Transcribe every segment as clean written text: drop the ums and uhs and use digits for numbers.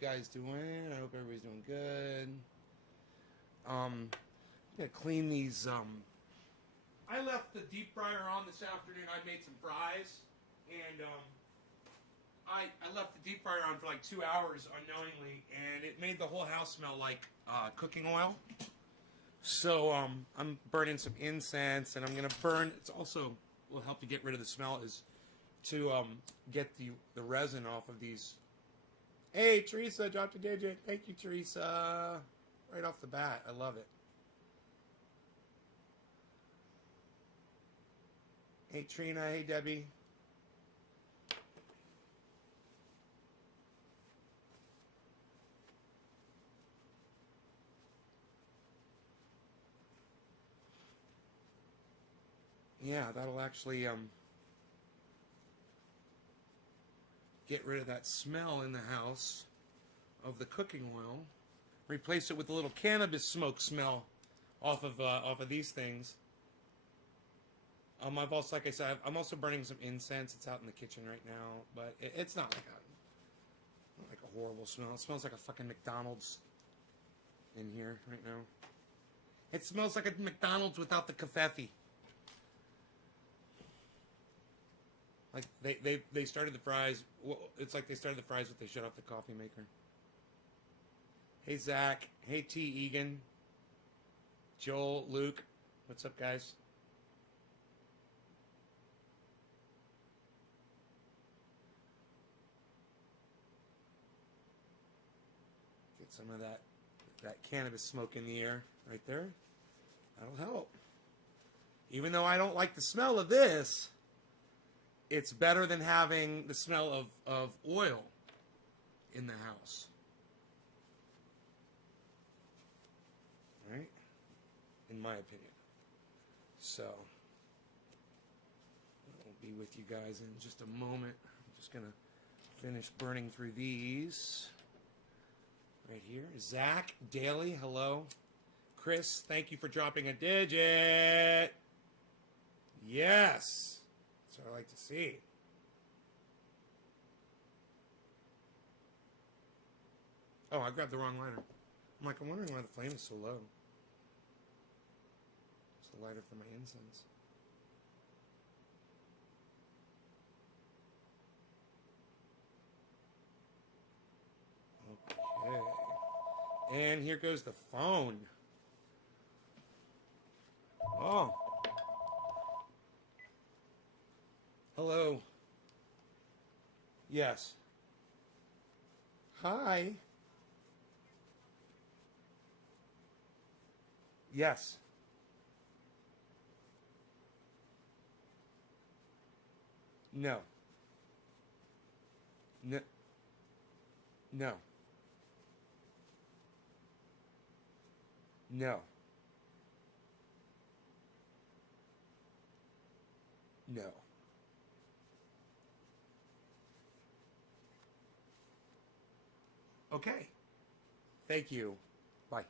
guys doing? I hope everybody's doing good. I'm gonna clean these. I left the deep fryer on this afternoon. I made some fries, and I left the deep fryer on for like 2 hours unknowingly, and it made the whole house smell like cooking oil. So I'm burning some incense, and I'm gonna burn. It's also will help to get rid of the smell is to get the resin off of these. Hey, Teresa, dropped a digit. Thank you, Teresa. Right off the bat, I love it. Hey, Trina. Hey, Debbie. Yeah, that'll actually get rid of that smell in the house of the cooking oil. Replace it with a little cannabis smoke smell off of these things. I've also, like I said, I'm also burning some incense. It's out in the kitchen right now, but it's not like a horrible smell. It smells like a fucking McDonald's in here right now. It smells like a McDonald's without the kefefe. Like they started the fries. Well, it's like they started the fries, but they shut off the coffee maker. Hey Zach. Hey T Egan. Joel. Luke. What's up, guys? Get some of that cannabis smoke in the air right there. That'll help. Even though I don't like the smell of this, it's better than having the smell of oil in the house. Right? In my opinion. So, I'll be with you guys in just a moment. I'm just going to finish burning through these. Right here. Zach, Daly, hello. Chris, thank you for dropping a digit. Yes. That's what I like to see. Oh, I grabbed the wrong lighter. I'm like, I'm wondering why the flame is so low. It's the lighter for my incense. Okay. And here goes the phone. Oh. Hello. Yes. Hi. Yes. No. No. No. No. No. Okay. Thank you. Bye.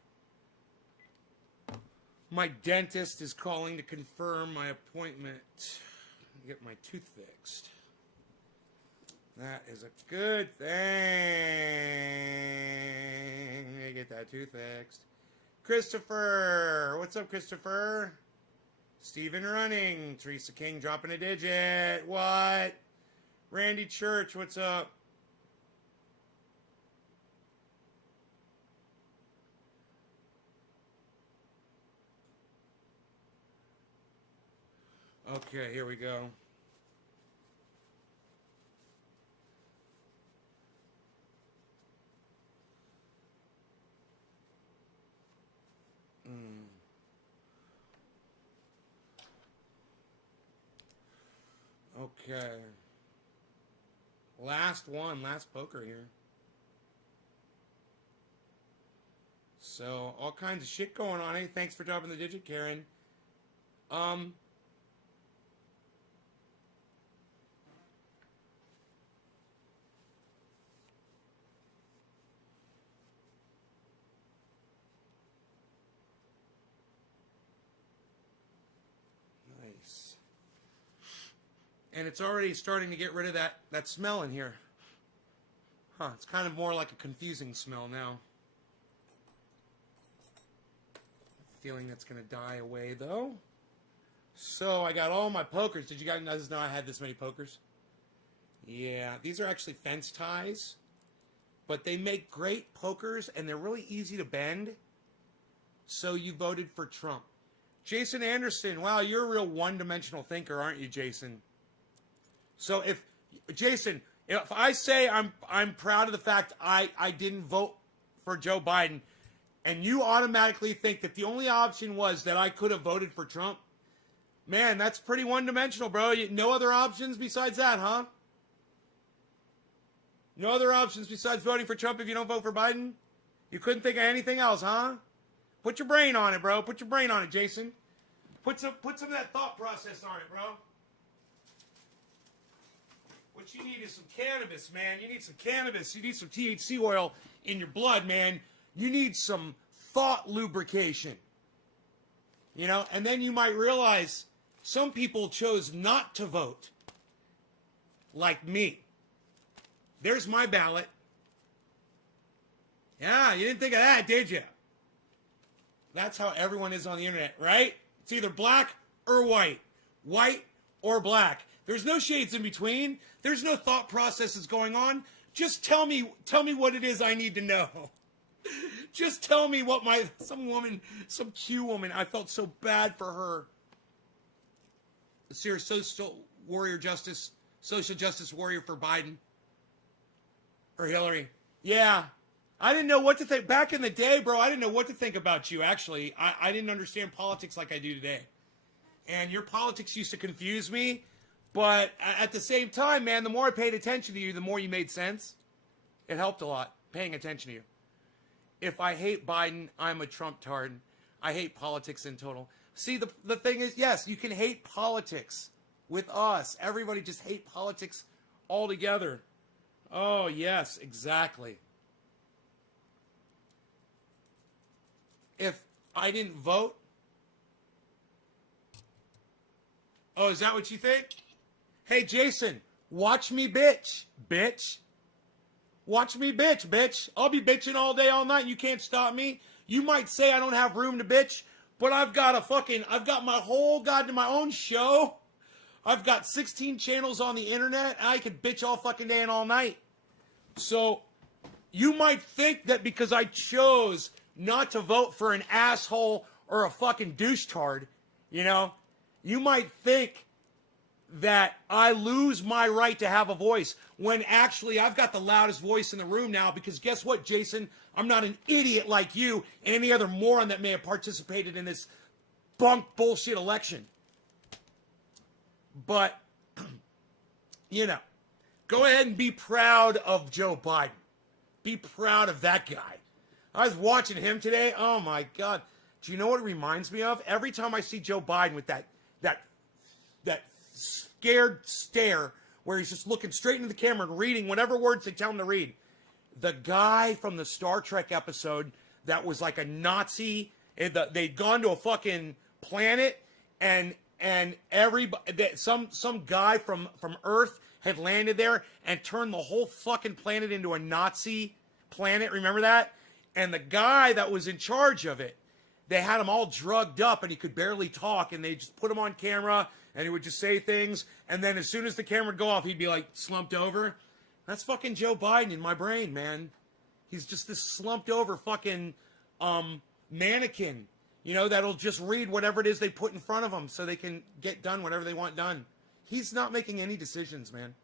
My dentist is calling to confirm my appointment to get my tooth fixed. That is a good thing. I get that tooth fixed. Christopher. What's up, Christopher? Stephen Running. Teresa King dropping a digit. What? Randy Church. What's up? Okay, here we go. Okay. Last one, last poker here. So, all kinds of shit going on. Hey, thanks for dropping the digit, Karen. Nice. And it's already starting to get rid of that smell in here. Huh, it's kind of more like a confusing smell now. Feeling that's going to die away, though. So, I got all my pokers. Did you guys know I had this many pokers? Yeah, these are actually fence ties. But they make great pokers, and they're really easy to bend. So, you voted for Trump. Jason Anderson, wow, you're a real one-dimensional thinker, aren't you, Jason? So, Jason, if I say I'm proud of the fact I didn't vote for Joe Biden, and you automatically think that the only option was that I could have voted for Trump, man, that's pretty one-dimensional, bro. No other options besides that, huh? No other options besides voting for Trump if you don't vote for Biden? You couldn't think of anything else, huh? Put your brain on it, bro. Put your brain on it, Jason. Put some of that thought process on it, bro. What you need is some cannabis, man. You need some cannabis. You need some THC oil in your blood, man. You need some thought lubrication. You know, and then you might realize some people chose not to vote. Like me. There's my ballot. Yeah, you didn't think of that, did you? That's how everyone is on the internet, right? It's either black or white. White or black. There's no shades in between. There's no thought processes going on. Just tell me what it is I need to know. Just tell me what some Q woman, I felt so bad for her. The serious social justice warrior for Biden. Or Hillary. Yeah. I didn't know what to think. Back in the day, bro, I didn't know what to think about you, actually. I didn't understand politics like I do today. And your politics used to confuse me. But at the same time, man, the more I paid attention to you, the more you made sense. It helped a lot, paying attention to you. If I hate Biden, I'm a Trump tard. I hate politics in total. See, the thing is, yes, you can hate politics with us. Everybody just hate politics altogether. Oh, yes, exactly. If I didn't vote... Oh, is that what you think? Hey, Jason, watch me bitch. Bitch. Watch me bitch. I'll be bitching all day, all night. You can't stop me. You might say I don't have room to bitch, but I've got my own show. I've got 16 channels on the internet. I could bitch all fucking day and all night. So, you might think that because I chose not to vote for an asshole or a fucking douche-tard, you know, you might think that I lose my right to have a voice when actually I've got the loudest voice in the room now because guess what, Jason? I'm not an idiot like you and any other moron that may have participated in this bunk bullshit election. But, you know, go ahead and be proud of Joe Biden. Be proud of that guy. I was watching him today. Oh, my God. Do you know what it reminds me of? Every time I see Joe Biden with that scared stare where he's just looking straight into the camera and reading whatever words they tell him to read. The guy from the Star Trek episode that was like a Nazi, they'd gone to a fucking planet and some guy from Earth had landed there and turned the whole fucking planet into a Nazi planet. Remember that? And the guy that was in charge of it, they had him all drugged up and he could barely talk and they just put him on camera and he would just say things. And then as soon as the camera would go off, he'd be like slumped over. That's fucking Joe Biden in my brain, man. He's just this slumped over fucking mannequin, you know, that'll just read whatever it is they put in front of him so they can get done whatever they want done. He's not making any decisions, man.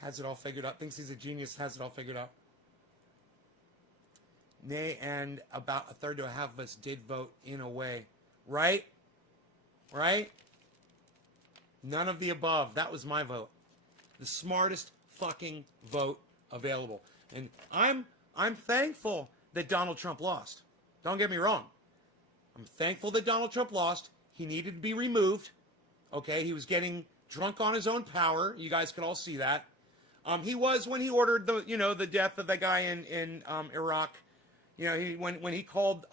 Has it all figured out. Thinks he's a genius, has it all figured out. Nay, and about a third to a half of us did vote in a way. Right? Right? None of the above. That was my vote. The smartest fucking vote available. And I'm thankful that Donald Trump lost. Don't get me wrong. I'm thankful that Donald Trump lost. He needed to be removed. Okay, he was getting drunk on his own power. You guys could all see that. He was when he ordered the death of that guy in Iraq. You know, when he called,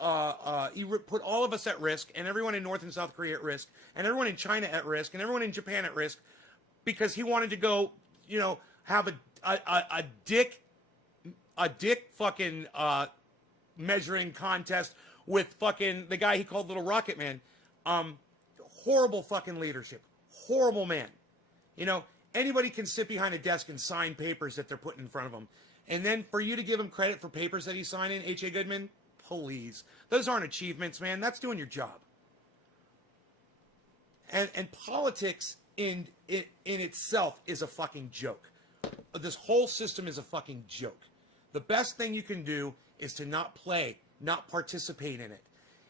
he put all of us at risk, and everyone in North and South Korea at risk, and everyone in China at risk, and everyone in Japan at risk, because he wanted to go, have a dick fucking measuring contest with fucking the guy he called Little Rocket Man. Horrible fucking leadership. Horrible man. You know, anybody can sit behind a desk and sign papers that they're putting in front of them. And then for you to give him credit for papers that he's signing, H.A. Goodman, please. Those aren't achievements, man. That's doing your job. And politics in itself is a fucking joke. This whole system is a fucking joke. The best thing you can do is to not play, not participate in it.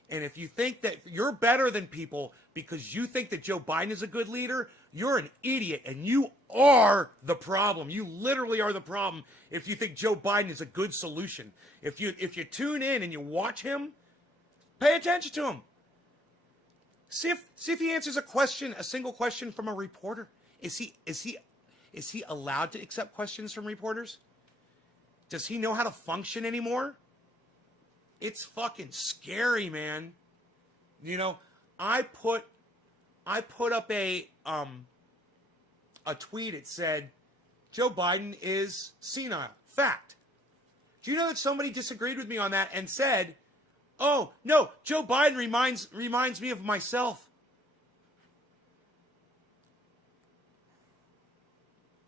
And if you think that you're better than people because you think that Joe Biden is a good leader, you're an idiot and you are the problem. You literally are the problem if you think Joe Biden is a good solution. If you tune in and you watch him, pay attention to him. See if he answers a single question from a reporter. Is he allowed to accept questions from reporters? Does he know how to function anymore? It's fucking scary, man. You know, I put up a tweet. It said, Joe Biden is senile. Fact. Do you know that somebody disagreed with me on that and said, oh, no, Joe Biden reminds me of myself.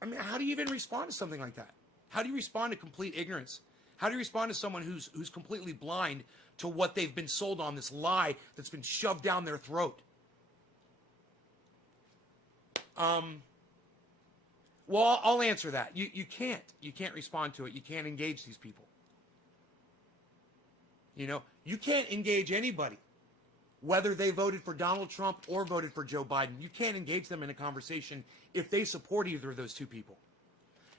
I mean, how do you even respond to something like that? How do you respond to complete ignorance? How do you respond to someone who's completely blind to what they've been sold on, this lie that's been shoved down their throat? Well, I'll answer that. You can't. You can't respond to it. You can't engage these people. You know, you can't engage anybody, whether they voted for Donald Trump or voted for Joe Biden. You can't engage them in a conversation if they support either of those two people.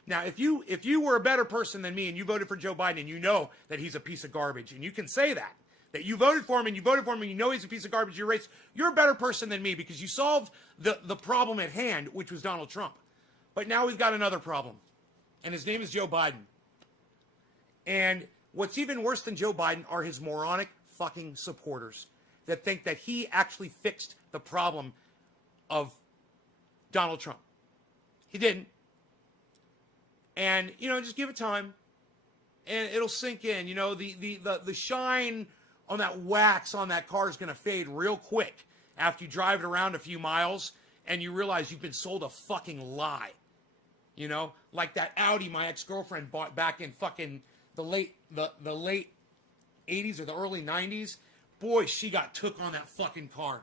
Now, if you were a better person than me and you voted for Joe Biden and you know that he's a piece of garbage, and you can say that you voted for him and you voted for him and you know he's a piece of garbage, you're a better person than me because you solved the problem at hand, which was Donald Trump. But now we've got another problem, and his name is Joe Biden. And what's even worse than Joe Biden are his moronic fucking supporters that think that he actually fixed the problem of Donald Trump. He didn't. And, you know, just give it time and it'll sink in. You know, the shine on that wax on that car is going to fade real quick after you drive it around a few miles and you realize you've been sold a fucking lie. You know, like that Audi my ex-girlfriend bought back in fucking the late 80s or the early 90s. Boy, she got took on that fucking car.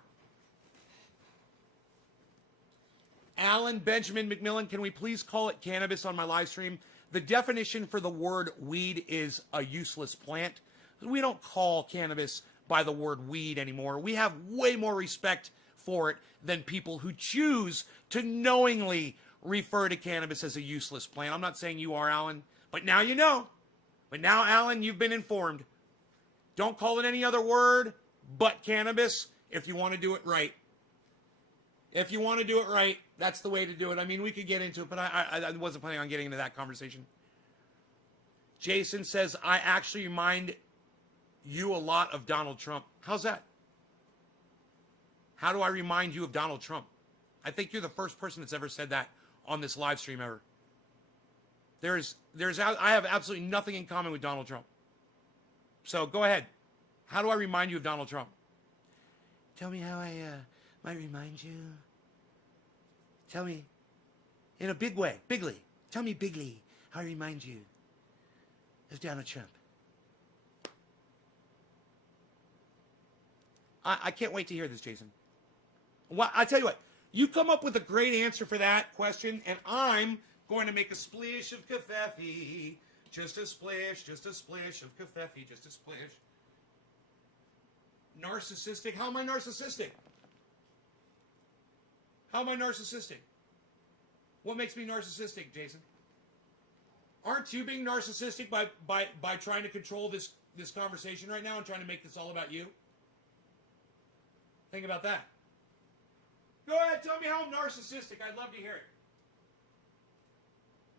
Alan Benjamin McMillan, can we please call it cannabis on my live stream? The definition for the word weed is a useless plant. We don't call cannabis by the word weed anymore. We have way more respect for it than people who choose to knowingly refer to cannabis as a useless plant. I'm not saying you are, Alan, but now you know. But now, Alan, you've been informed. Don't call it any other word but cannabis if you want to do it right. If you want to do it right, that's the way to do it. I mean, we could get into it, but I wasn't planning on getting into that conversation. Jason says, I actually remind you a lot of Donald Trump. How's that? How do I remind you of Donald Trump? I think you're the first person that's ever said that on this live stream ever. I have absolutely nothing in common with Donald Trump. So go ahead. How do I remind you of Donald Trump? Tell me how I might remind you. Tell me in a big way, bigly. Tell me bigly how I remind you of Donald Trump. I can't wait to hear this, Jason. Well, I tell you what, you come up with a great answer for that question, and I'm going to make a splish of kefefe. Just a splish of kefefe, just a splish. Narcissistic? How am I narcissistic? How am I narcissistic? What makes me narcissistic, Jason? Aren't you being narcissistic by trying to control this conversation right now and trying to make this all about you? Think about that. Go ahead, tell me how I'm narcissistic. I'd love to hear it.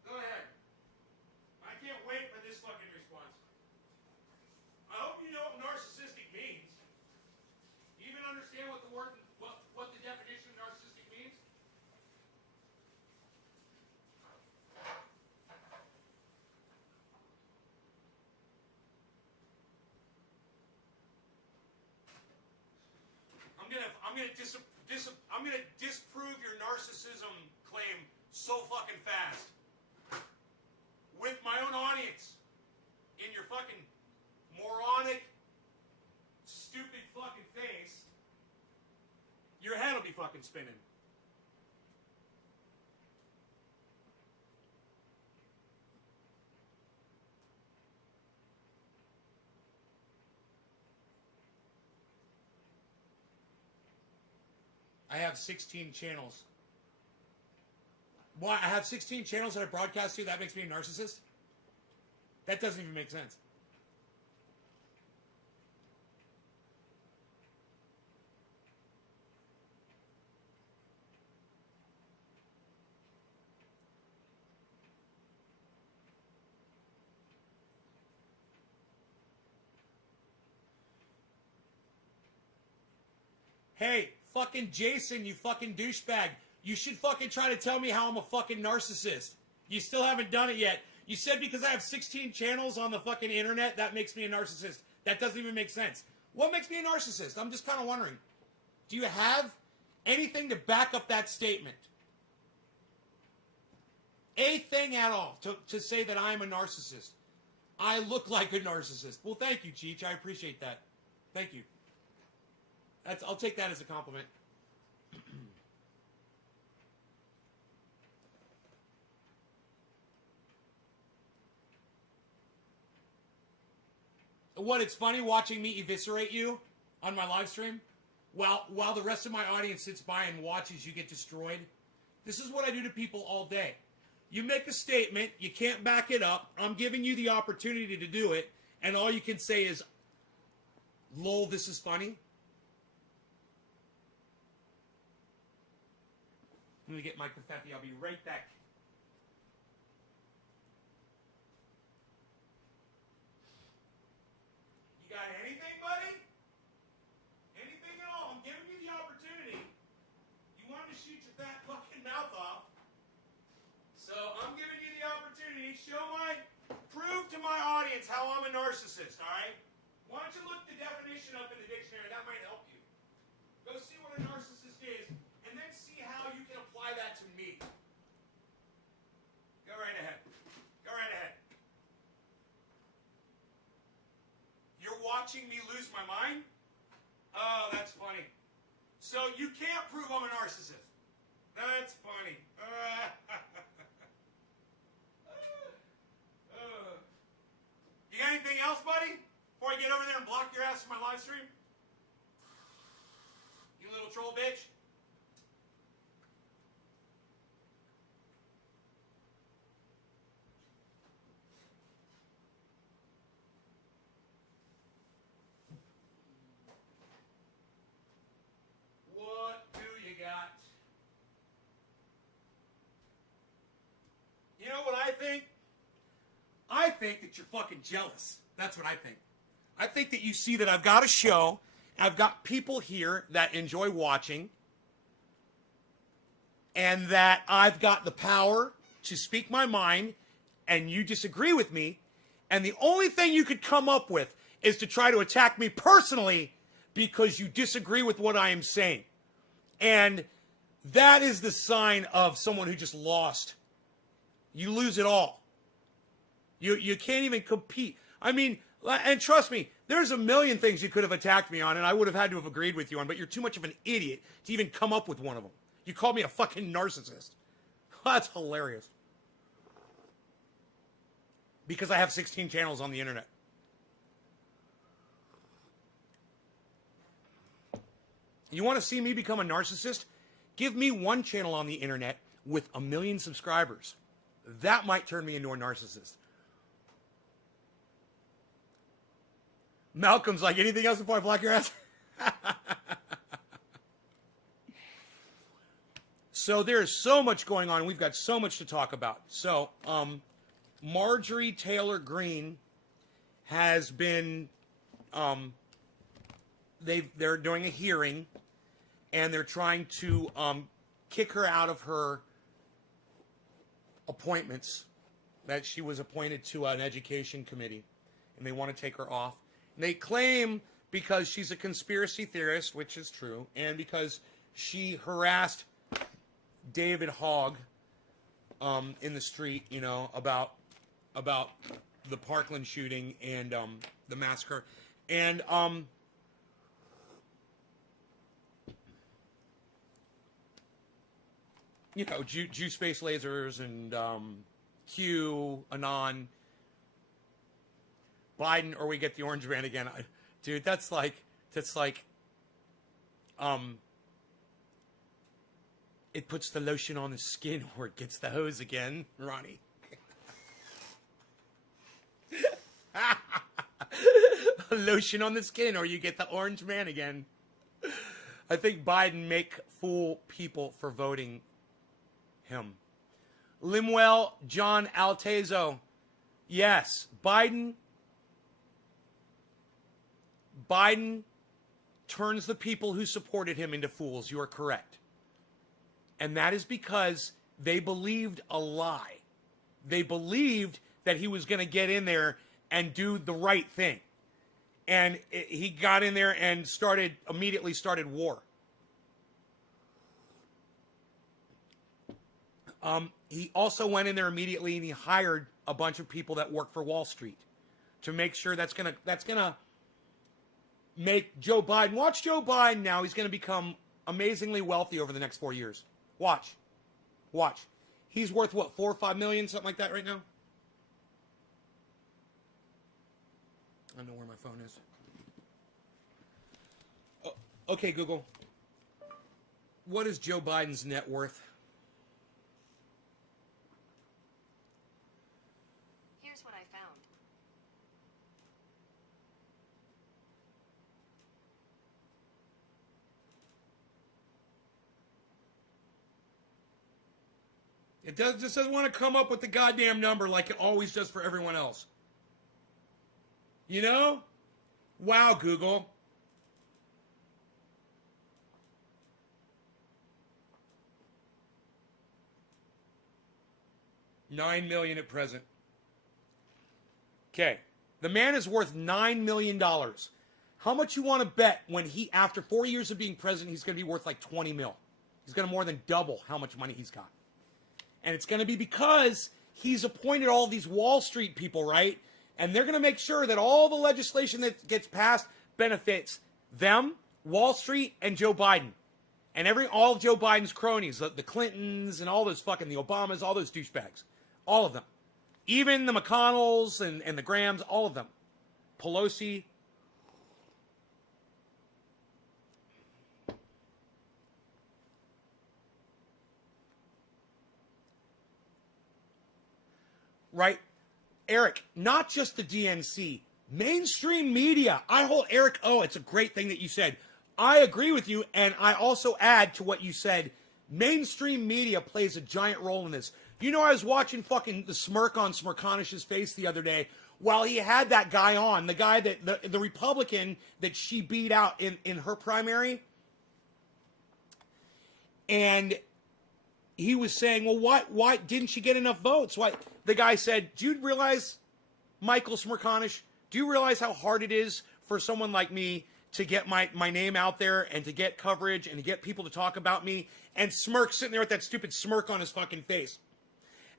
Go ahead. I can't wait for this fucking response. I hope you know what narcissistic means. Do you even understand what the word, what the definition of narcissistic means? I'm gonna disprove your narcissism claim so fucking fast with my own audience in your fucking moronic, stupid fucking face. Your head will be fucking spinning. I have 16 channels. Why? I have 16 channels that I broadcast to. That makes me a narcissist? That doesn't even make sense. Hey, fucking Jason, you fucking douchebag. You should fucking try to tell me how I'm a fucking narcissist. You still haven't done it yet. You said because I have 16 channels on the fucking internet, that makes me a narcissist. That doesn't even make sense. What makes me a narcissist? I'm just kind of wondering. Do you have anything to back up that statement? A thing at all to say that I'm a narcissist. I look like a narcissist. Well, thank you, Cheech. I appreciate that. Thank you. I'll take that as a compliment. What, it's funny watching me eviscerate you on my live stream while the rest of my audience sits by and watches you get destroyed? This is what I do to people all day. You make a statement, you can't back it up, I'm giving you the opportunity to do it, and all you can say is, lol, this is funny. Let me get my confetti, I'll be right back. You got anything, buddy? Anything at all? I'm giving you the opportunity. You wanted to shoot your fat fucking mouth off. So I'm giving you the opportunity. Prove to my audience how I'm a narcissist, alright? Why don't you look the definition up in the dictionary? That might help you. Go see what a narcissist is, and then see how you can apply that to me. Go right ahead. Go right ahead. You're watching me lose my mind? Oh, that's funny. So you can't prove I'm a narcissist. That's funny. You got anything else, buddy? Before I get over there and block your ass from my live stream? You little troll bitch. What do you got? You know what I think? I think that you're fucking jealous. That's what I think. I think that you see that I've got a show, I've got people here that enjoy watching, and that I've got the power to speak my mind, and you disagree with me, and the only thing you could come up with is to try to attack me personally because you disagree with what I am saying. And that is the sign of someone who just lost. You lose it all. You can't even compete. I mean, and trust me, there's a million things you could have attacked me on, and I would have had to have agreed with you on, but you're too much of an idiot to even come up with one of them. You called me a fucking narcissist. That's hilarious. Because I have 16 channels on the internet. You want to see me become a narcissist? Give me one channel on the internet with 1 million subscribers. That might turn me into a narcissist. Malcolm's like, anything else before I block your ass? So there's so much going on. We've got so much to talk about. So, Marjorie Taylor Greene has been, they're doing a hearing, and they're trying to kick her out of her appointments that she was appointed to an education committee, and they want to take her off. And they claim because she's a conspiracy theorist, which is true, and because she harassed David Hogg in the street, you know, about the Parkland shooting and the massacre. And you know, Jew space lasers and Q, Anon, Biden, or we get the orange man again. Dude, that's like it puts the lotion on the skin where it gets the hose again, Ronnie. Lotion on the skin, or you get the orange man again. I think Biden make fool people for voting him. Limuel John Altezo. Yes, Biden turns the people who supported him into fools. You are correct. And that is because they believed a lie. They believed that he was going to get in there and do the right thing. And he got in there and immediately started war. He also went in there immediately and he hired a bunch of people that work for Wall Street to make sure that's gonna make Joe Biden. Watch Joe Biden now. He's gonna become amazingly wealthy over the next 4 years. Watch. He's worth what, 4 or 5 million, something like that right now? I don't know where my phone is. Oh, okay, Google. What is Joe Biden's net worth? Here's what I found. It just doesn't want to come up with the goddamn number like it always does for everyone else. You know? Wow, Google. $9 million at present. Okay. The man is worth $9 million. How much you want to bet when he, after 4 years of being president, he's going to be worth like 20 mil? He's going to more than double how much money he's got. And it's going to be because he's appointed all these Wall Street people, right? And they're going to make sure that all the legislation that gets passed benefits them, Wall Street, and Joe Biden. And all of Joe Biden's cronies, the Clintons and all those fucking, the Obamas, all those douchebags. All of them. Even the McConnells and the Grahams, all of them. Pelosi. Right? Eric, not just the DNC, mainstream media. Eric, it's a great thing that you said. I agree with you, and I also add to what you said, mainstream media plays a giant role in this. You know, I was watching fucking the smirk on Smirkanish's face the other day while he had that guy on, the guy that, the Republican that she beat out in her primary. And he was saying, well, why didn't she get enough votes? Why? The guy said, do you realize, Michael Smirkanish, do you realize how hard it is for someone like me to get my name out there and to get coverage and to get people to talk about me? And Smirk sitting there with that stupid smirk on his fucking face.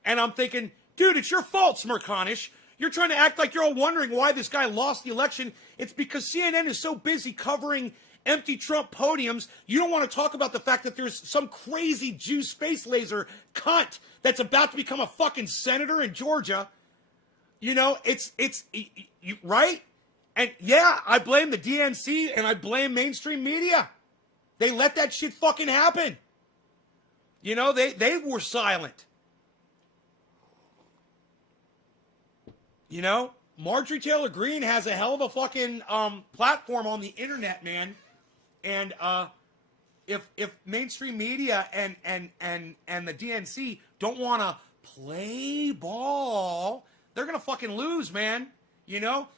And I'm thinking, dude, it's your fault, Smirkanish. You're trying to act like you're all wondering why this guy lost the election. It's because CNN is so busy covering empty Trump podiums, you don't want to talk about the fact that there's some crazy Jew space laser cunt that's about to become a fucking senator in Georgia. You know, it's right? And yeah, I blame the DNC and I blame mainstream media. They let that shit fucking happen. You know, they were silent. You know, Marjorie Taylor Greene has a hell of a fucking platform on the internet, man. And if mainstream media and the DNC don't want to play ball, they're going to fucking lose, man. You know?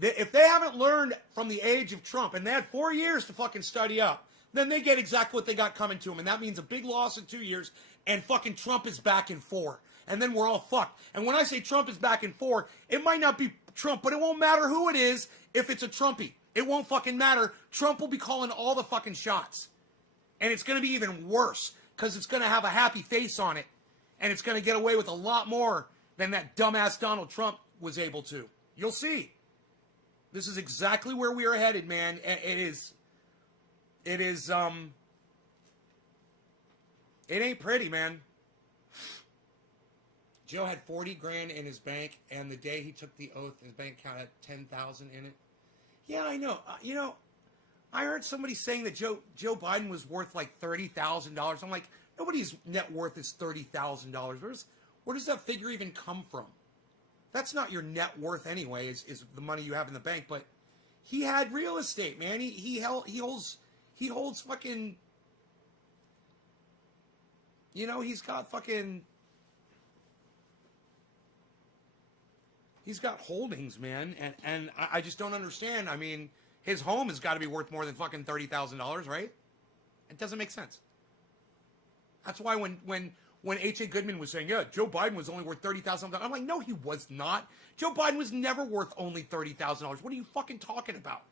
If they haven't learned from the age of Trump, and they had 4 years to fucking study up, then they get exactly what they got coming to them. And that means a big loss in 2 years, and fucking Trump is back in 4. And then we're all fucked. And when I say Trump is back in 4, it might not be Trump, but it won't matter who it is if it's a Trumpy. It won't fucking matter. Trump will be calling all the fucking shots. And it's going to be even worse because it's going to have a happy face on it. And it's going to get away with a lot more than that dumbass Donald Trump was able to. You'll see. This is exactly where we are headed, man. It ain't pretty, man. Joe had 40 grand in his bank, and the day he took the oath, his bank account had 10,000 in it. Yeah, I know. I heard somebody saying that Joe Biden was worth like $30,000. I'm like, nobody's net worth is $30,000. Where does that figure even come from? That's not your net worth anyway, is the money you have in the bank. But he had real estate, man. He holds fucking, he's got fucking, he's got holdings, man. And I just don't understand. I mean, his home has got to be worth more than fucking $30,000, right? It doesn't make sense. That's why when H.A. Goodman was saying, yeah, Joe Biden was only worth $30,000, I'm like, no, he was not. Joe Biden was never worth only $30,000. What are you fucking talking about?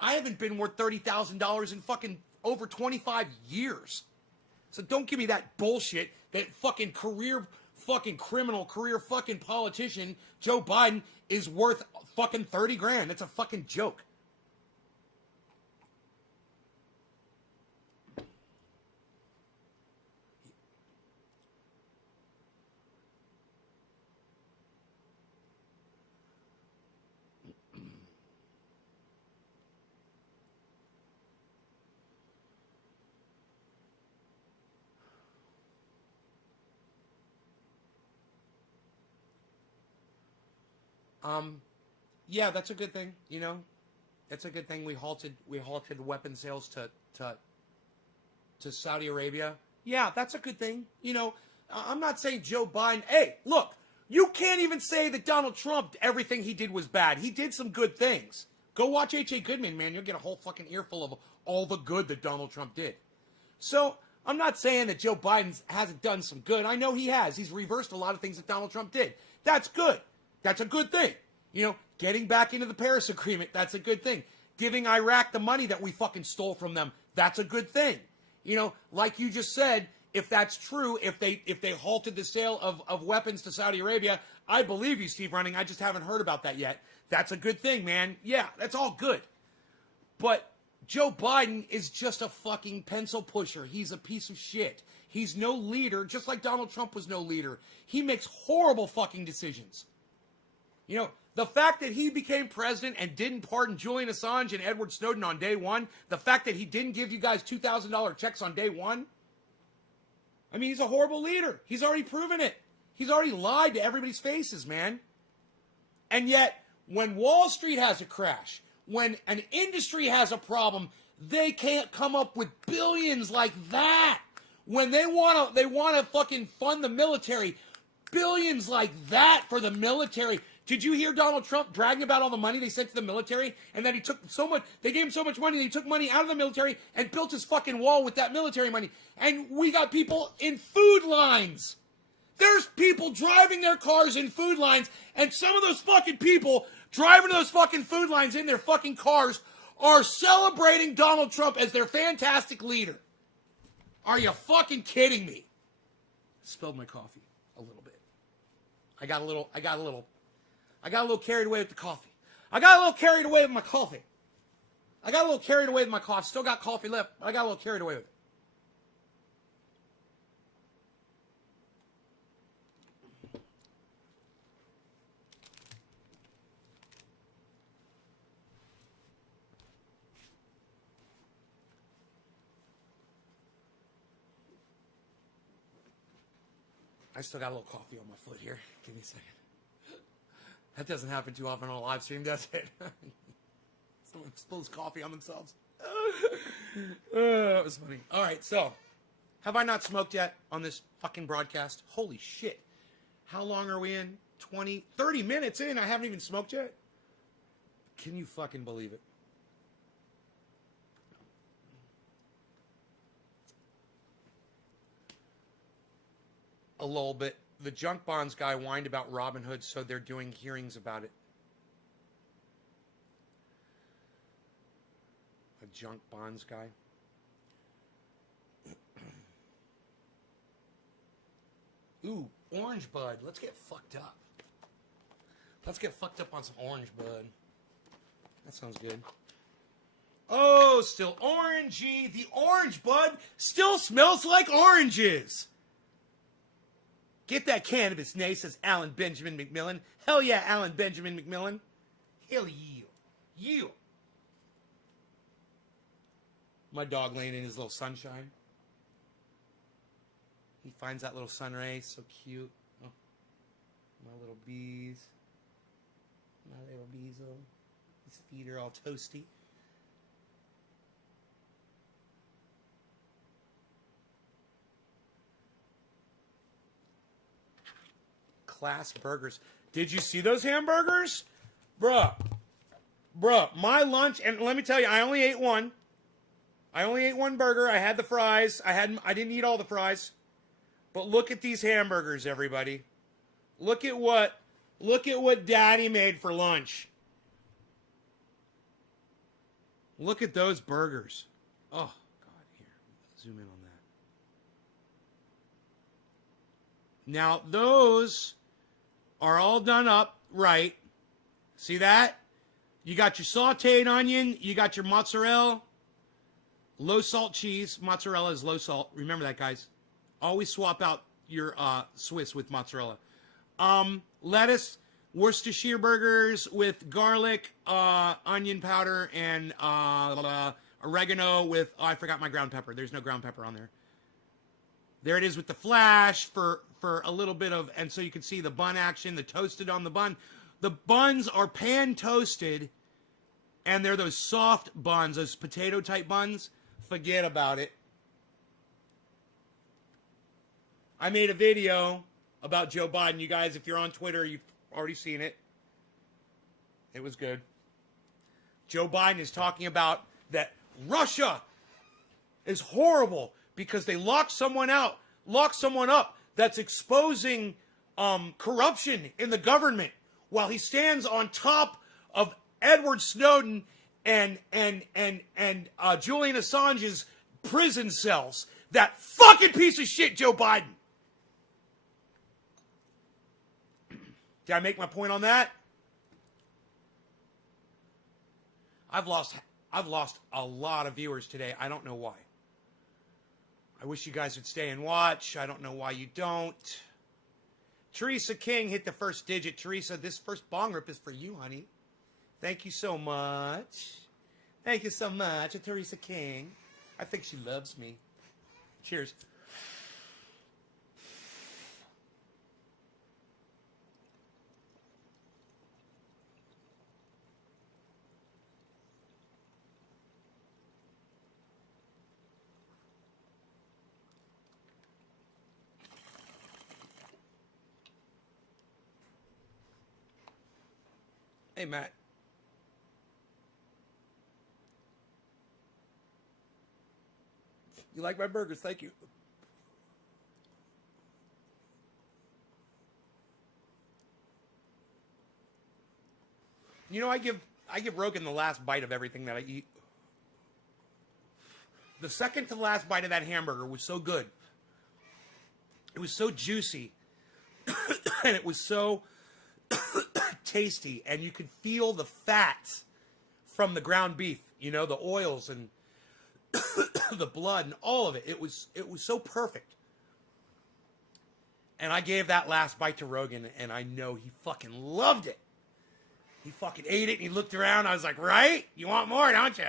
I haven't been worth $30,000 in fucking over 25 years. So don't give me that bullshit that fucking career fucking criminal, career fucking politician Joe Biden is worth fucking 30 grand. That's a fucking joke. Yeah, that's a good thing. That's a good thing. We halted weapon sales to Saudi Arabia. Yeah, that's a good thing. I'm not saying Joe Biden. Hey, look, you can't even say that Donald Trump, everything he did was bad. He did some good things. Go watch H.A. Goodman, man. You'll get a whole fucking earful of all the good that Donald Trump did. So I'm not saying that Joe Biden hasn't done some good. I know he has. He's reversed a lot of things that Donald Trump did. That's good. That's a good thing. Getting back into the Paris Agreement, that's a good thing. Giving Iraq the money that we fucking stole from them, that's a good thing. Like you just said, if that's true, if they halted the sale of weapons to Saudi Arabia, I believe you, Steve Running. I just haven't heard about that yet. That's a good thing, man. Yeah, that's all good. But Joe Biden is just a fucking pencil pusher. He's a piece of shit. He's no leader, just like Donald Trump was no leader. He makes horrible fucking decisions. The fact that he became president and didn't pardon Julian Assange and Edward Snowden on day one, the fact that he didn't give you guys $2,000 checks on day one, I mean, he's a horrible leader. He's already proven it. He's already lied to everybody's faces, man. And yet, when Wall Street has a crash, when an industry has a problem, they can't come up with billions like that. When they want to fucking fund the military, billions like that for the military. Did you hear Donald Trump bragging about all the money they sent to the military and that they gave him so much money that he took money out of the military and built his fucking wall with that military money? And we got people in food lines. There's people driving their cars in food lines, and some of those fucking people driving those fucking food lines in their fucking cars are celebrating Donald Trump as their fantastic leader. Are you fucking kidding me? Spilled my coffee a little bit. I got a little carried away with the coffee. I got a little carried away with my coffee. Still got coffee left, but I got a little carried away with it. I still got a little coffee on my foot here. Give me a second. That doesn't happen too often on a live stream, does it? Someone spills coffee on themselves. That was funny. All right, so have I not smoked yet on this fucking broadcast? Holy shit. How long are we in? 30 minutes in, I haven't even smoked yet? Can you fucking believe it? A little bit. The junk bonds guy whined about Robinhood, so they're doing hearings about it. junk bonds guy. Ooh, orange bud. Let's get fucked up. Let's get fucked up on some orange bud. That sounds good. Oh, still orangey. The orange bud still smells like oranges. Get that cannabis, Nay, says Alan Benjamin McMillan. Hell yeah, Alan Benjamin McMillan. Hell yeah. Yeah. My dog laying in his little sunshine. He finds that little sun ray, so cute. Oh, my little bees. My little beezel. His feet are all toasty. Class burgers. Did you see those hamburgers? Bruh, my lunch, and let me tell you, I only ate one. I only ate one burger. I had the fries. I didn't eat all the fries. But look at these hamburgers, everybody. Look at what Daddy made for lunch. Look at those burgers. Oh, God, here. Zoom in on that. Now, those are all done up right. See that? You got your sauteed onion. You got your mozzarella. Low salt cheese. Mozzarella is low salt. Remember that, guys. Always swap out your Swiss with mozzarella. Lettuce. Worcestershire burgers with garlic, onion powder, and oregano with... Oh, I forgot my ground pepper. There's no ground pepper on there. There it is with the flash for a little bit of... And so you can see the bun action, the toasted on the bun. The buns are pan toasted, and they're those soft buns, those potato-type buns. Forget about it. I made a video about Joe Biden. You guys, if you're on Twitter, you've already seen it. It was good. Joe Biden is talking about that Russia is horrible because they lock someone up that's exposing corruption in the government while he stands on top of Edward Snowden and Julian Assange's prison cells. That fucking piece of shit, Joe Biden. Did I make my point on that? I've lost a lot of viewers today. I don't know why. I wish you guys would stay and watch. I don't know why you don't. Teresa King hit the first digit. Teresa, this first bong rip is for you, honey. Thank you so much. Thank you so much, Teresa King. I think she loves me. Cheers. Hey, Matt. You like my burgers? Thank you. You know, I give Rogan the last bite of everything that I eat. The second to last bite of that hamburger was so good. It was so juicy. And it was so tasty. And you could feel the fats from the ground beef. You know, the oils and the blood and all of it. It was so perfect. And I gave that last bite to Rogan, and I know he fucking loved it. He fucking ate it, and he looked around. I was like, right? You want more, don't you?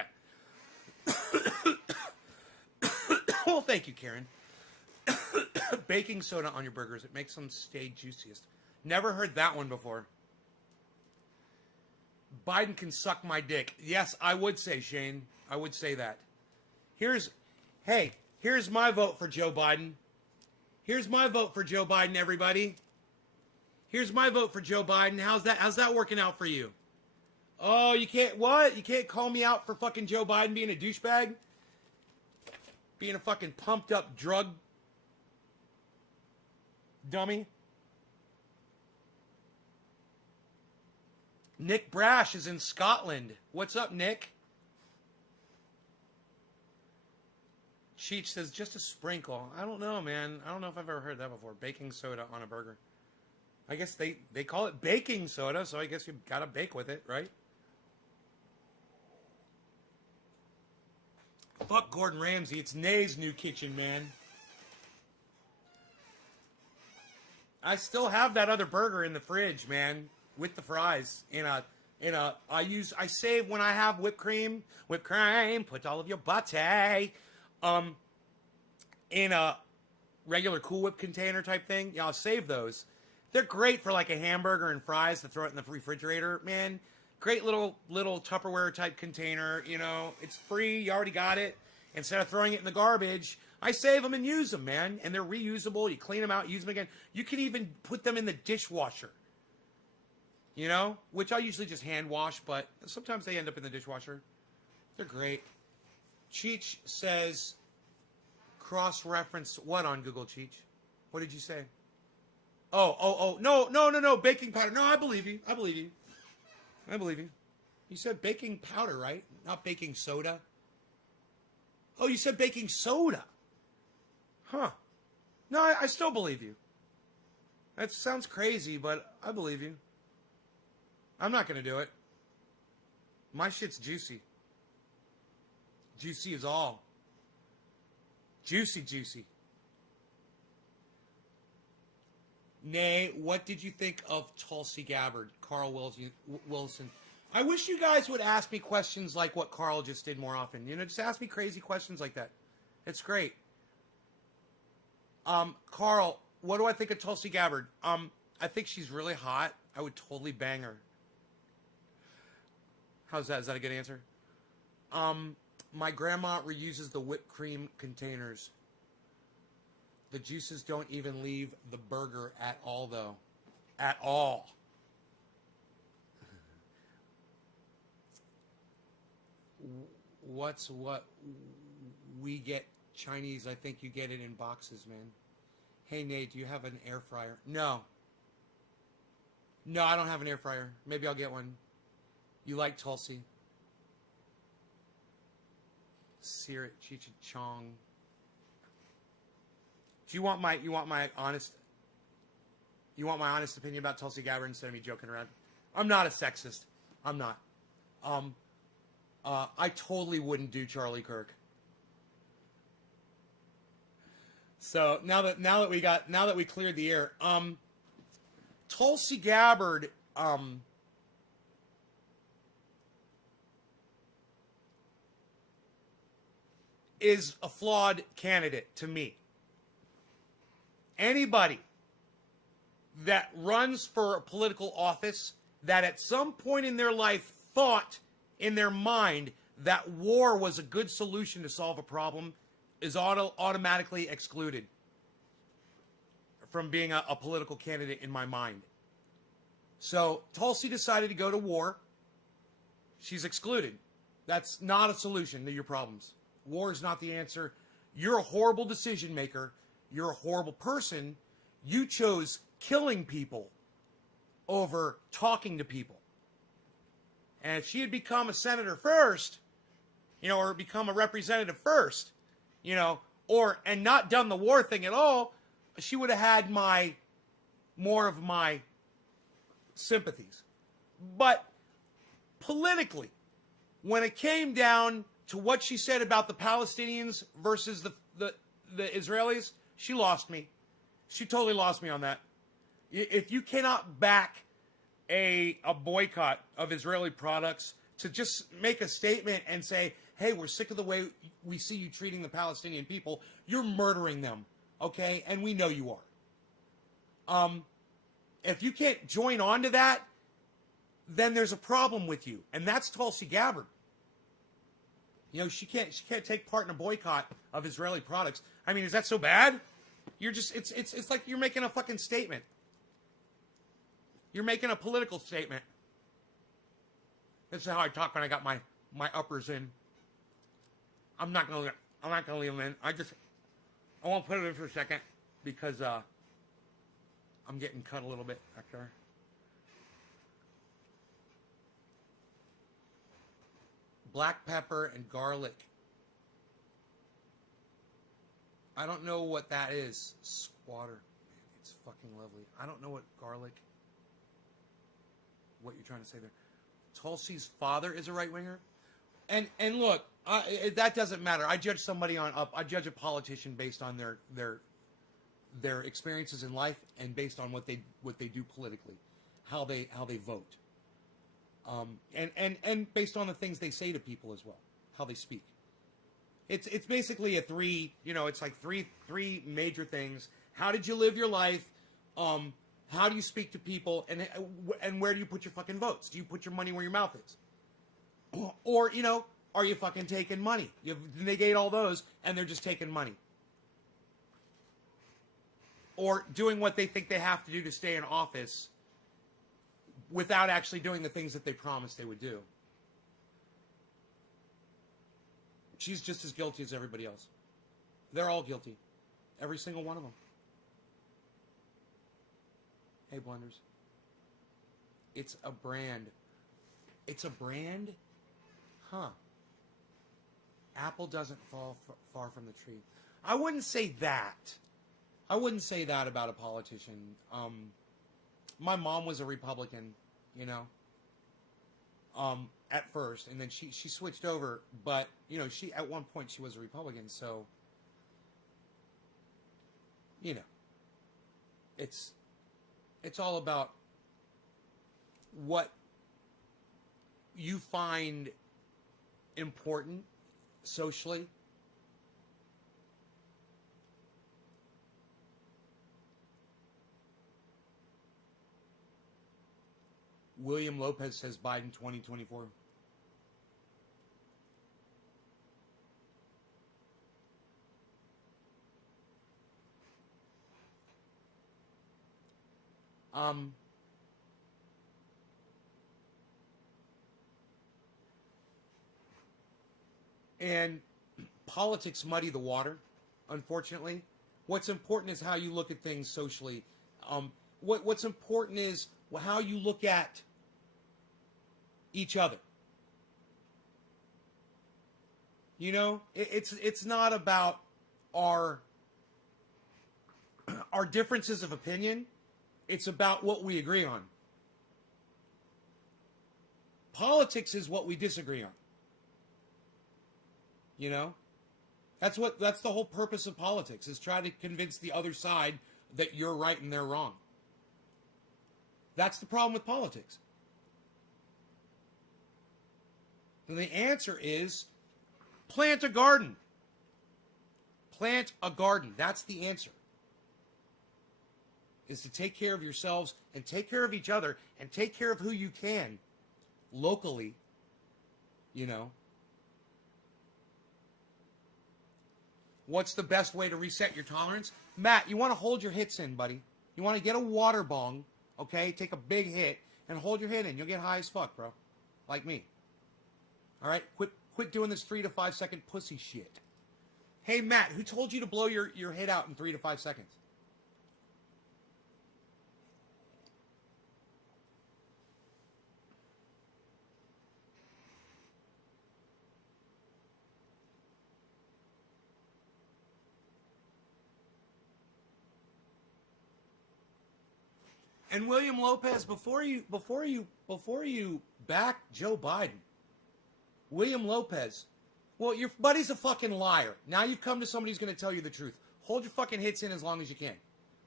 Well, thank you, Karen. Baking soda on your burgers. It makes them stay juiciest. Never heard that one before. Biden can suck my dick. Yes, I would say, Shane. I would say that. Here's my vote for Joe Biden. Here's my vote for Joe Biden, everybody. Here's my vote for Joe Biden. How's that working out for you? Oh, you can't, what? You can't call me out for fucking Joe Biden being a douchebag? Being a fucking pumped up drug dummy? Nick Brash is in Scotland. What's up, Nick? Cheech says just a sprinkle. I don't know, man. I don't know if I've ever heard that before. Baking soda on a burger. I guess they call it baking soda, so I guess you gotta bake with it, right? Fuck Gordon Ramsay. It's Nay's new kitchen, man. I still have that other burger in the fridge, man, with the fries I save when I have whipped cream, put all of your butter, in a regular Cool Whip container type thing. Yeah, I'll save those. They're great for like a hamburger and fries to throw it in the refrigerator, man. Great little Tupperware type container, you know. It's free, you already got it. Instead of throwing it in the garbage, I save them and use them, man. And they're reusable. You clean them out, use them again. You can even put them in the dishwasher. You know? Which I usually just hand wash, but sometimes they end up in the dishwasher. They're great. Cheech says, cross-reference what on Google, Cheech? What did you say? Oh. No. Baking powder. No, I believe you. You said baking powder, right? Not baking soda. Oh, you said baking soda. Huh. No, I still believe you. That sounds crazy, but I believe you. I'm not going to do it. My shit's juicy. Juicy is all. Juicy. Nay, what did you think of Tulsi Gabbard, Carl Wilson? I wish you guys would ask me questions like what Carl just did more often. You know, just ask me crazy questions like that. It's great. Carl, what do I think of Tulsi Gabbard? I think she's really hot. I would totally bang her. How's that? Is that a good answer? My grandma reuses the whipped cream containers. The juices don't even leave the burger at all, though. At all. What we get Chinese? I think you get it in boxes, man. Hey, Nate, do you have an air fryer? No, I don't have an air fryer. Maybe I'll get one. You like Tulsi? Sirit Chicha Chong. Do you want my honest opinion about Tulsi Gabbard instead of me joking around? I'm not a sexist. I'm not. I totally wouldn't do Charlie Kirk. So now that we cleared the air, Tulsi Gabbard, is a flawed candidate to me. Anybody that runs for a political office that at some point in their life thought in their mind that war was a good solution to solve a problem is automatically excluded from being a political candidate in my mind. So Tulsi decided to go to war. She's excluded. That's not a solution to your problems. War is not the answer. You're a horrible decision maker. You're a horrible person. You chose killing people over talking to people. And if she had become a senator first, or become a representative first, and not done the war thing at all, she would have had more of my sympathies. But politically, when it came down to what she said about the Palestinians versus the Israelis, she lost me. She totally lost me on that. If you cannot back a boycott of Israeli products to just make a statement and say, hey, we're sick of the way we see you treating the Palestinian people, you're murdering them, okay? And we know you are. If you can't join on to that, then there's a problem with you. And that's Tulsi Gabbard. She can't take part in a boycott of Israeli products. I mean, is that so bad? It's like you're making a fucking statement. You're making a political statement. This is how I talk when I got my uppers in. I'm not gonna leave them in. I won't put it in for a second because I'm getting cut a little bit back there. Black pepper and garlic I don't know what that is. Squatter. Man, it's fucking lovely. I don't know what garlic... What you're trying to say there. Tulsi's father is a right-winger? And look, that doesn't matter. I judge somebody I judge a politician based on their experiences in life and based on what they do politically, how they vote, and based on the things they say to people as well, how they speak. It's basically a three. It's like three major things. How did you live your life? How do you speak to people? And where do you put your fucking votes? Do you put your money where your mouth is? Or, are you fucking taking money? You negate all those, and they're just taking money. Or doing what they think they have to do to stay in office without actually doing the things that they promised they would do. She's just as guilty as everybody else. They're all guilty. Every single one of them. Hey, Blenders. It's a brand. It's a brand? Huh. Apple doesn't fall far from the tree. I wouldn't say that. I wouldn't say that about a politician. My mom was a Republican, at first, and then she switched over, but, she, at one point, she was a Republican, so, it's all about what you find important socially. William Lopez says Biden 2024. And politics muddy the water, unfortunately. What's important is how you look at things socially. What's important is how you look at each other. It's not about our differences of opinion. It's about what we agree on. Politics is what we disagree on. That's the whole purpose of politics, is try to convince the other side that you're right and they're wrong. That's the problem with politics. And the answer is plant a garden. Plant a garden. That's the answer. Is to take care of yourselves and take care of each other and take care of who you can locally, What's the best way to reset your tolerance? Matt, you want to hold your hits in, buddy. You want to get a water bong, okay? Take a big hit and hold your hit in. You'll get high as fuck, bro. Like me. All right? Quit doing this 3 to 5 second pussy shit. Hey, Matt, who told you to blow your hit out in 3 to 5 seconds? And William Lopez, before you back Joe Biden, William Lopez, well, your buddy's a fucking liar. Now you've come to somebody who's going to tell you the truth. Hold your fucking hits in as long as you can.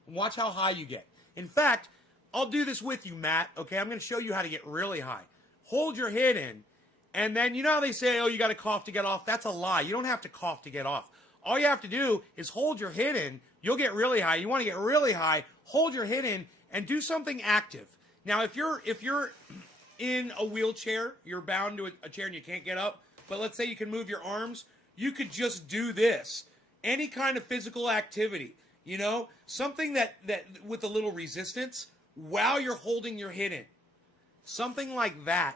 And watch how high you get. In fact, I'll do this with you, Matt. Okay, I'm going to show you how to get really high. Hold your hit in, and then how they say, oh, you got to cough to get off? That's a lie. You don't have to cough to get off. All you have to do is hold your hit in. You'll get really high. You want to get really high, hold your hit in, and do something active. Now, if you're in a wheelchair, you're bound to a chair and you can't get up, but let's say you can move your arms, you could just do this. Any kind of physical activity, something that with a little resistance while you're holding your hit in. Something like that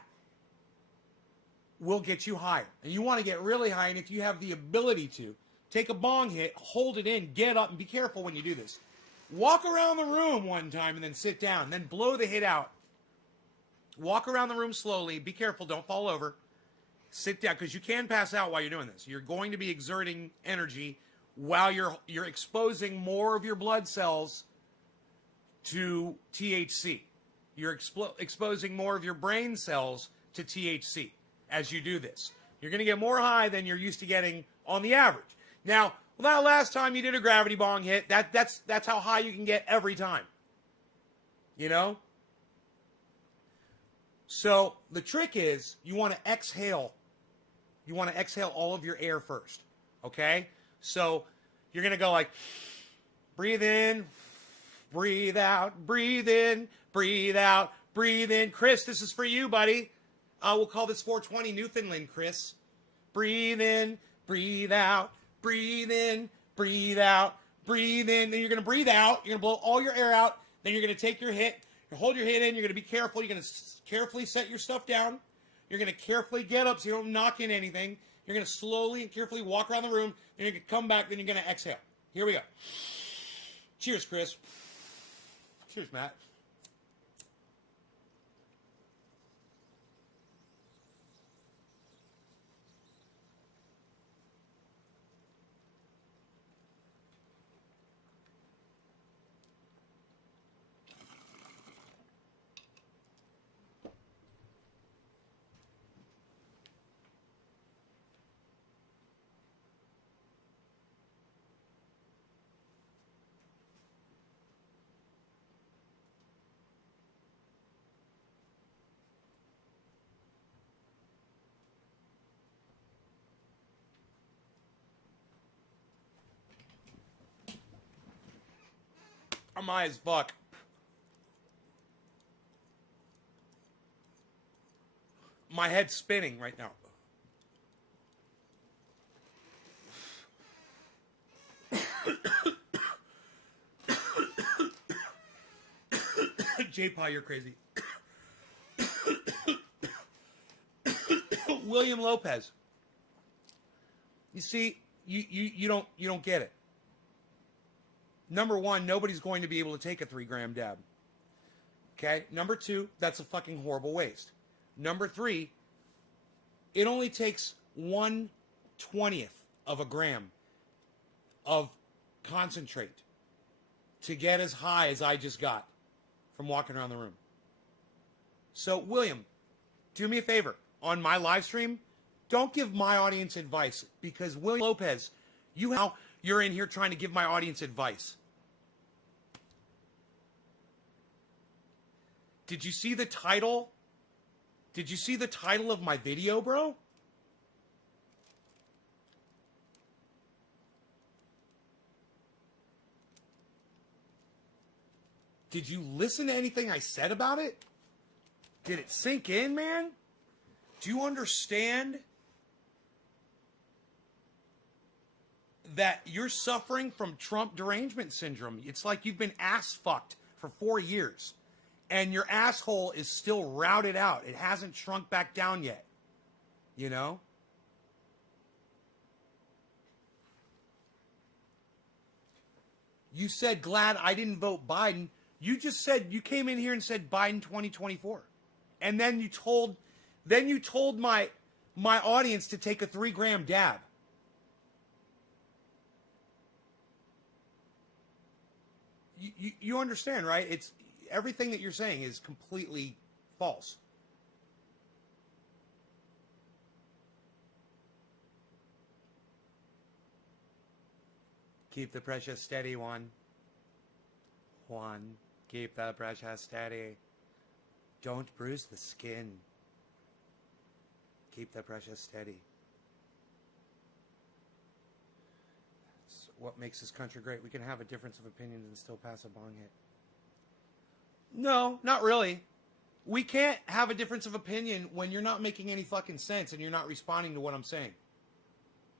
will get you higher. And you want to get really high, and if you have the ability to, take a bong hit, hold it in, get up, and be careful when you do this. Walk around the room one time and then sit down. Then blow the hit out. Walk around the room slowly. Be careful. Don't fall over. Sit down, because you can pass out while you're doing this. You're going to be exerting energy while you're exposing more of your blood cells to THC. You're exposing more of your brain cells to THC as you do this. You're going to get more high than you're used to getting on the average. Now, well, that last time you did a gravity bong hit, that's how high you can get every time. You know? So the trick is you want to exhale. You want to exhale all of your air first. Okay? So you're going to go like, breathe in, breathe out, breathe in, breathe out, breathe in. Chris, this is for you, buddy. We'll call this 420 Newfoundland, Chris. Breathe in, breathe out, breathe in, breathe out, breathe in. Then you're going to breathe out. You're going to blow all your air out. Then you're going to take your hit. You hold your hit in. You're going to be careful. You're going to carefully set your stuff down. You're going to carefully get up so you don't knock in anything. You're going to slowly and carefully walk around the room. Then you're going to come back. Then you're going to exhale. Here we go. Cheers, Chris. Cheers, Matt. I'm high as fuck. My head's spinning right now. J-Pie, you're crazy. William Lopez. You see, you don't get it. Number one, nobody's going to be able to take a 3-gram dab. Okay? Number two, that's a fucking horrible waste. Number three, it only takes 1/20th of a gram of concentrate to get as high as I just got from walking around the room. So, William, do me a favor. On my live stream, don't give my audience advice, because William Lopez, you're in here trying to give my audience advice. Did you see the title? Did you see the title of my video, bro? Did you listen to anything I said about it? Did it sink in, man? Do you understand that you're suffering from Trump derangement syndrome? It's like you've been ass fucked for 4 years. And your asshole is still routed out. It hasn't shrunk back down yet. You know? You said, glad I didn't vote Biden. You just said, you came in here and said Biden 2024. And then you told my audience to take a 3-gram dab. You understand, right? It's everything that you're saying is completely false. Keep the pressure steady, Juan. Juan, keep the pressure steady. Don't bruise the skin. Keep the pressure steady. That's what makes this country great. We can have a difference of opinions and still pass a bong hit. No, not really. We can't have a difference of opinion when you're not making any fucking sense and you're not responding to what I'm saying.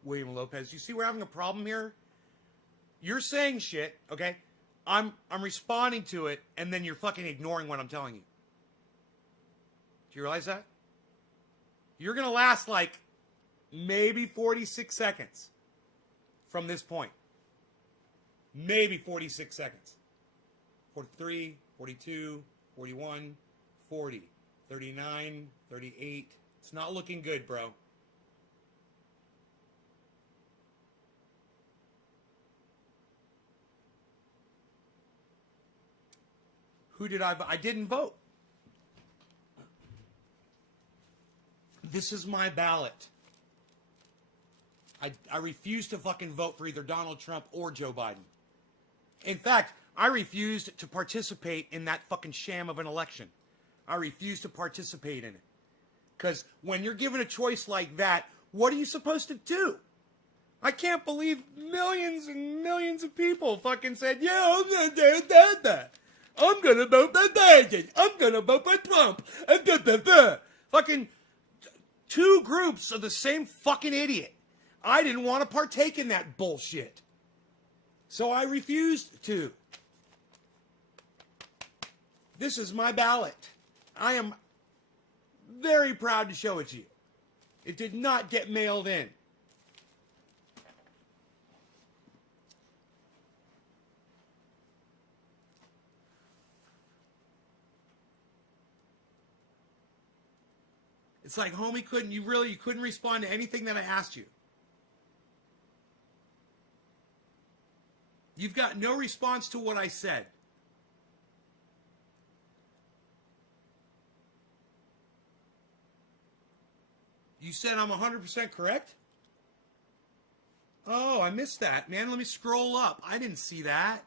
William Lopez, you see we're having a problem here? You're saying shit, okay? I'm responding to it, and then you're fucking ignoring what I'm telling you. Do you realize that? You're going to last like maybe 46 seconds from this point. Maybe 46 seconds. 43, 42, 41, 40, 39, 38. It's not looking good, bro. Who did I vote? I didn't vote. This is my ballot. I refuse to fucking vote for either Donald Trump or Joe Biden. In fact, I refused to participate in that fucking sham of an election. I refuse to participate in it. Because when you're given a choice like that, what are you supposed to do? I can't believe millions and millions of people fucking said, yeah, I'm going to do that. I'm going to vote for Biden. I'm going to vote for Trump. Fucking two groups of the same fucking idiot. I didn't want to partake in that bullshit. So I refused to. This is my ballot. I am very proud to show it to you. It did not get mailed in. It's like, homie, you couldn't respond to anything that I asked you. You've got no response to what I said. You said I'm 100% correct? Oh, I missed that, man. Let me scroll up. I didn't see that.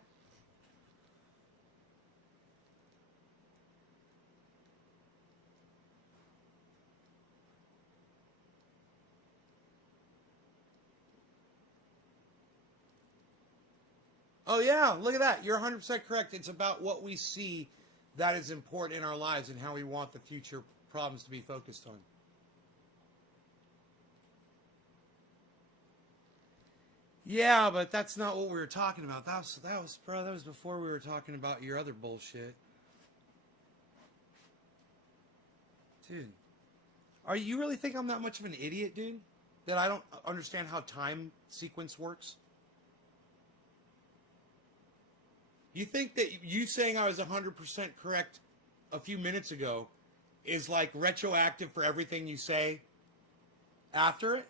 Oh, yeah, look at that. You're 100% correct. It's about what we see that is important in our lives and how we want the future problems to be focused on. Yeah, but that's not what we were talking about. That was before we were talking about your other bullshit. Dude, you really think I'm that much of an idiot, dude? That I don't understand how time sequence works? You think that you saying I was 100% correct a few minutes ago is like retroactive for everything you say after it?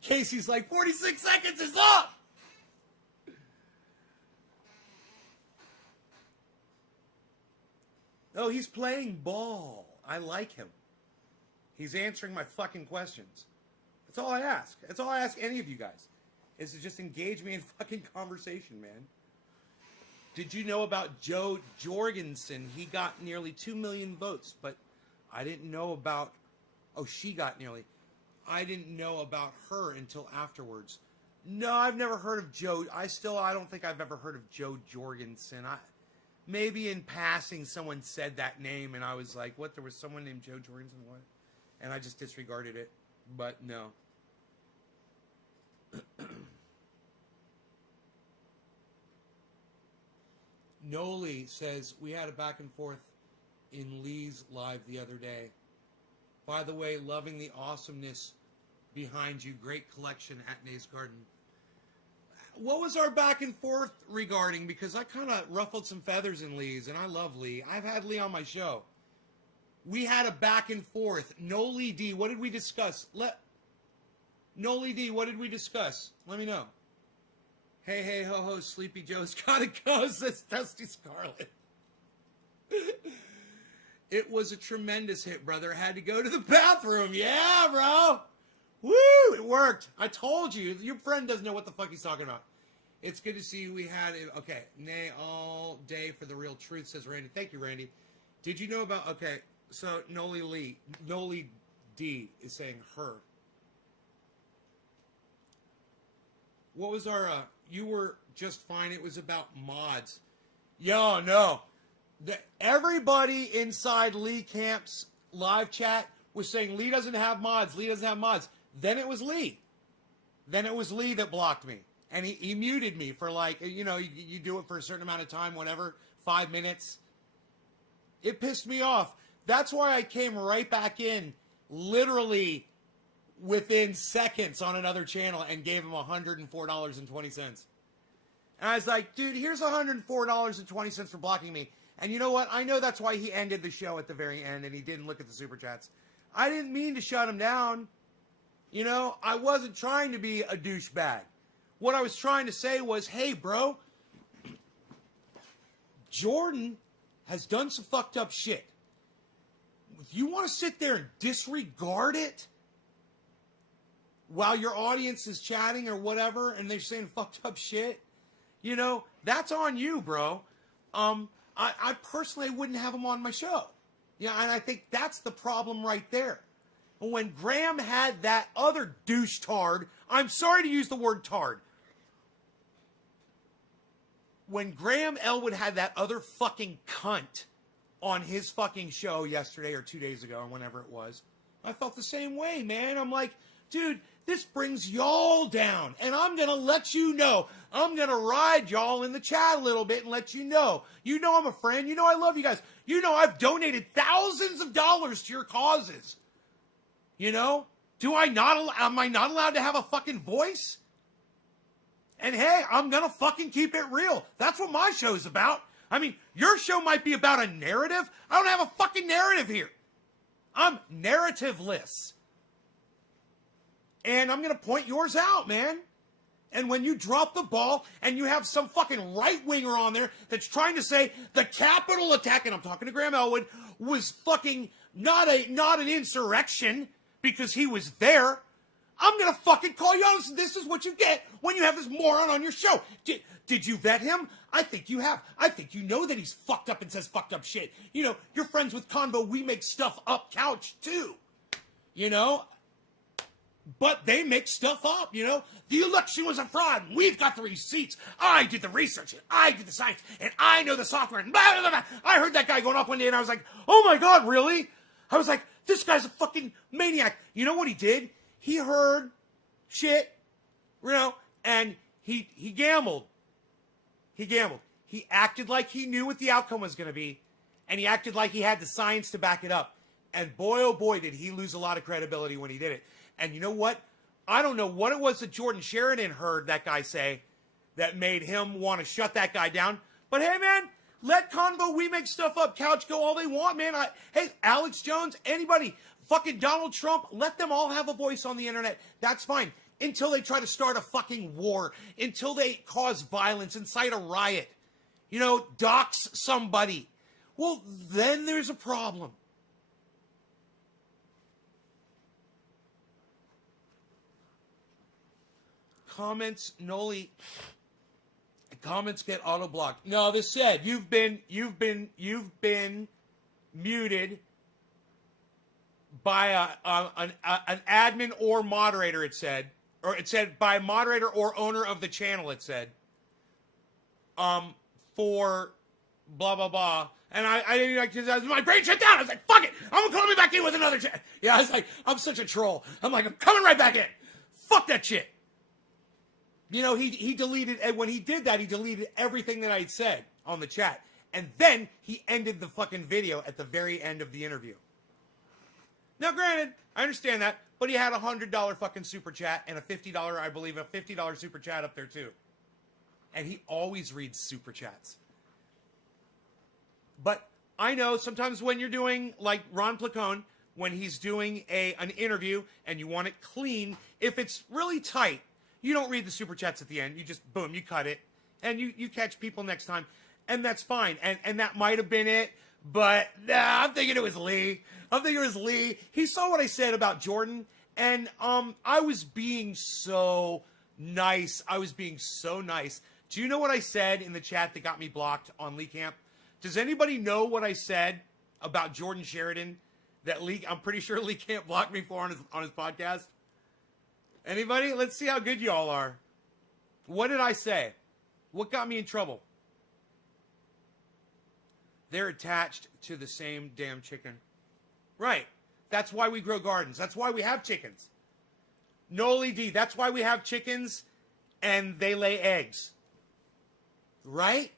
Casey's like, 46 seconds is up! Oh, he's playing ball. I like him. He's answering my fucking questions. That's all I ask. That's all I ask any of you guys. Is to just engage me in fucking conversation, man. Did you know about Joe Jorgensen? He got nearly 2 million votes, but I didn't know about... Oh, she got nearly... I didn't know about her until afterwards. No, I've never heard of Joe. I don't think I've ever heard of Joe Jorgensen. Maybe in passing someone said that name and I was like, what, there was someone named Joe Jorgensen? What? And I just disregarded it. But no. Noli says, we had a back and forth in Lee's live the other day. By the way, loving the awesomeness behind you. Great collection at Nays Garden. What was our back and forth regarding? Because I kind of ruffled some feathers in Lee's, and I love Lee. I've had Lee on my show. We had a back and forth. Noli D, what did we discuss? Noli D, what did we discuss? Let me know. Hey, hey, ho, ho, Sleepy Joe's gotta go, says Dusty Scarlet. It was a tremendous hit, brother. I had to go to the bathroom. Yeah, bro. Woo, it worked. I told you. Your friend doesn't know what the fuck he's talking about. It's good to see you. We had it. Okay. Nay all day for the real truth, says Randy. Thank you, Randy. Did you know about... Okay, so Noli D is saying her. What was our... you were just fine. It was about mods. Yo, no. Everybody inside Lee Camp's live chat was saying Lee doesn't have mods. Lee doesn't have mods. Then it was Lee. Then it was Lee that blocked me. And he muted me for like, you know, you do it for a certain amount of time, whatever, 5 minutes. It pissed me off. That's why I came right back in literally within seconds on another channel and gave him $104.20. And I was like, dude, here's $104.20 for blocking me. And you know what? I know that's why he ended the show at the very end and he didn't look at the super chats. I didn't mean to shut him down. You know, I wasn't trying to be a douchebag. What I was trying to say was, hey, bro, Jordan has done some fucked up shit. If you want to sit there and disregard it while your audience is chatting or whatever and they're saying fucked up shit, you know, that's on you, bro. I personally wouldn't have him on my show. Yeah, and I think that's the problem right there. But when Graham had that other douche-tard, I'm sorry to use the word tard. When Graham Elwood had that other fucking cunt on his fucking show yesterday or 2 days ago or whenever it was, I felt the same way, man. I'm like, dude, this brings y'all down. And I'm going to let you know. I'm going to ride y'all in the chat a little bit and let you know. You know I'm a friend. You know I love you guys. You know I've donated thousands of dollars to your causes. You know? Am I not allowed to have a fucking voice? And hey, I'm going to fucking keep it real. That's what my show's about. I mean, your show might be about a narrative. I don't have a fucking narrative here. I'm narrativeless. And I'm going to point yours out, man. And when you drop the ball and you have some fucking right-winger on there that's trying to say the Capitol attack, and I'm talking to Graham Elwood, was fucking not an insurrection because he was there, I'm going to fucking call you out. This is what you get when you have this moron on your show. Did you vet him? I think you have. I think you know that he's fucked up and says fucked up shit. You know, you're friends with Convo. We make stuff up couch, too. You know? But they make stuff up, you know? The election was a fraud. We've got the receipts. I did the research, and I did the science, and I know the software, and blah, blah, blah. I heard that guy going off one day, and I was like, oh my God, really? I was like, this guy's a fucking maniac. You know what he did? He heard shit, you know, and he gambled. He gambled. He acted like he knew what the outcome was going to be, and he acted like he had the science to back it up. And boy, oh boy, did he lose a lot of credibility when he did it. And you know what? I don't know what it was that Jordan Sheridan heard that guy say that made him want to shut that guy down. But hey, man, let Convo We Make Stuff Up couch go all they want, man. Hey, Alex Jones, anybody, fucking Donald Trump, let them all have a voice on the internet. That's fine. Until they try to start a fucking war. Until they cause violence, incite a riot. You know, dox somebody. Well, then there's a problem. Comments, Noli. Comments get auto blocked. No, this said you've been muted by an admin or moderator. It said by moderator or owner of the channel. It said for blah blah blah. And I didn't like my brain shut down. I was like, fuck it, I'm gonna call me back in with another chat. Yeah, I was like, I'm such a troll. I'm like, I'm coming right back in. Fuck that shit. You know, he deleted, and when he did that, he deleted everything that I had said on the chat. And then he ended the fucking video at the very end of the interview. Now, granted, I understand that, but he had a $100 fucking super chat and a $50, I believe, a $50 super chat up there too. And he always reads super chats. But I know sometimes when you're doing, like Ron Placone, when he's doing an interview and you want it clean, if it's really tight, you don't read the super chats at the end. You just, boom, you cut it. And you catch people next time. And that's fine. And that might have been it. But nah, I'm thinking it was Lee. He saw what I said about Jordan. And I was being so nice. Do you know what I said in the chat that got me blocked on Lee Camp? Does anybody know what I said about Jordan Sheridan that I'm pretty sure Lee Camp blocked me for on his podcast? Anybody? Let's see how good y'all are. What did I say? What got me in trouble? They're attached to the same damn chicken. Right. That's why we grow gardens. That's why we have chickens. Noli D, that's why we have chickens and they lay eggs. Right?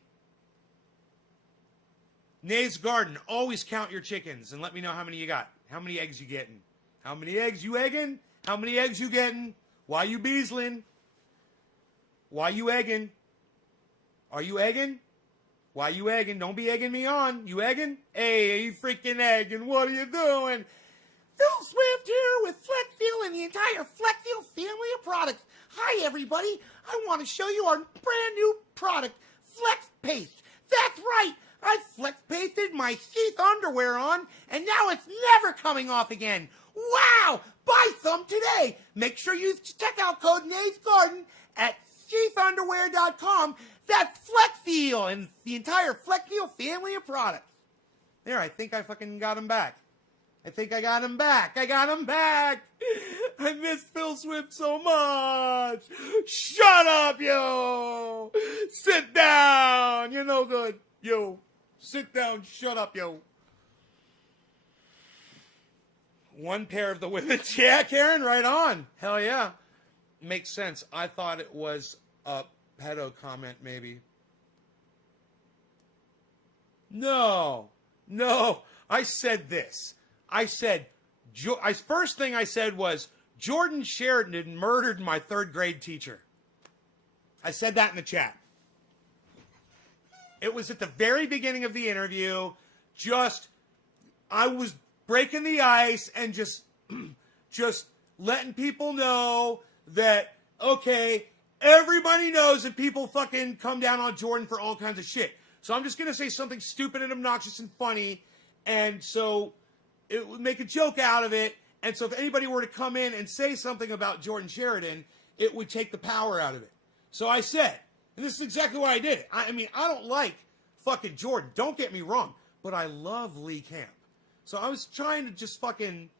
Nays Garden, always count your chickens and let me know how many you got. How many eggs you getting? How many eggs you egging? How many eggs you getting? Why you beesling? Why you egging? Are you egging? Why you egging? Don't be egging me on. You egging? Hey, you freaking egging. What are you doing? Phil Swift here with FlexFuel and the entire FlexFuel family of products. Hi, everybody. I want to show you our brand new product, Flex Paste. That's right! I flex pasted my sheath underwear on, and now it's never coming off again. Wow! Buy some today. Make sure you use checkout code Nays Garden at sheathunderwear.com. That's FlexFeel and the entire FlexFeel family of products. There, I think I fucking got him back. I got him back. I miss Phil Swift so much. Shut up, yo. Sit down. You're no good. Yo. Sit down. Shut up, yo. One pair of the women's. Yeah, Karen, right on. Hell yeah. Makes sense. I thought it was a pedo comment, maybe. No. I said this. First thing I said was, Jordan Sheridan murdered my third grade teacher. I said that in the chat. It was at the very beginning of the interview. I was breaking the ice and just letting people know that, okay, everybody knows that people fucking come down on Jordan for all kinds of shit. So I'm just going to say something stupid and obnoxious and funny. And so it would make a joke out of it. And so if anybody were to come in and say something about Jordan Sheridan, it would take the power out of it. So I said, and this is exactly why I did it. I mean, I don't like fucking Jordan. Don't get me wrong. But I love Lee Camp. So I was trying to just fucking,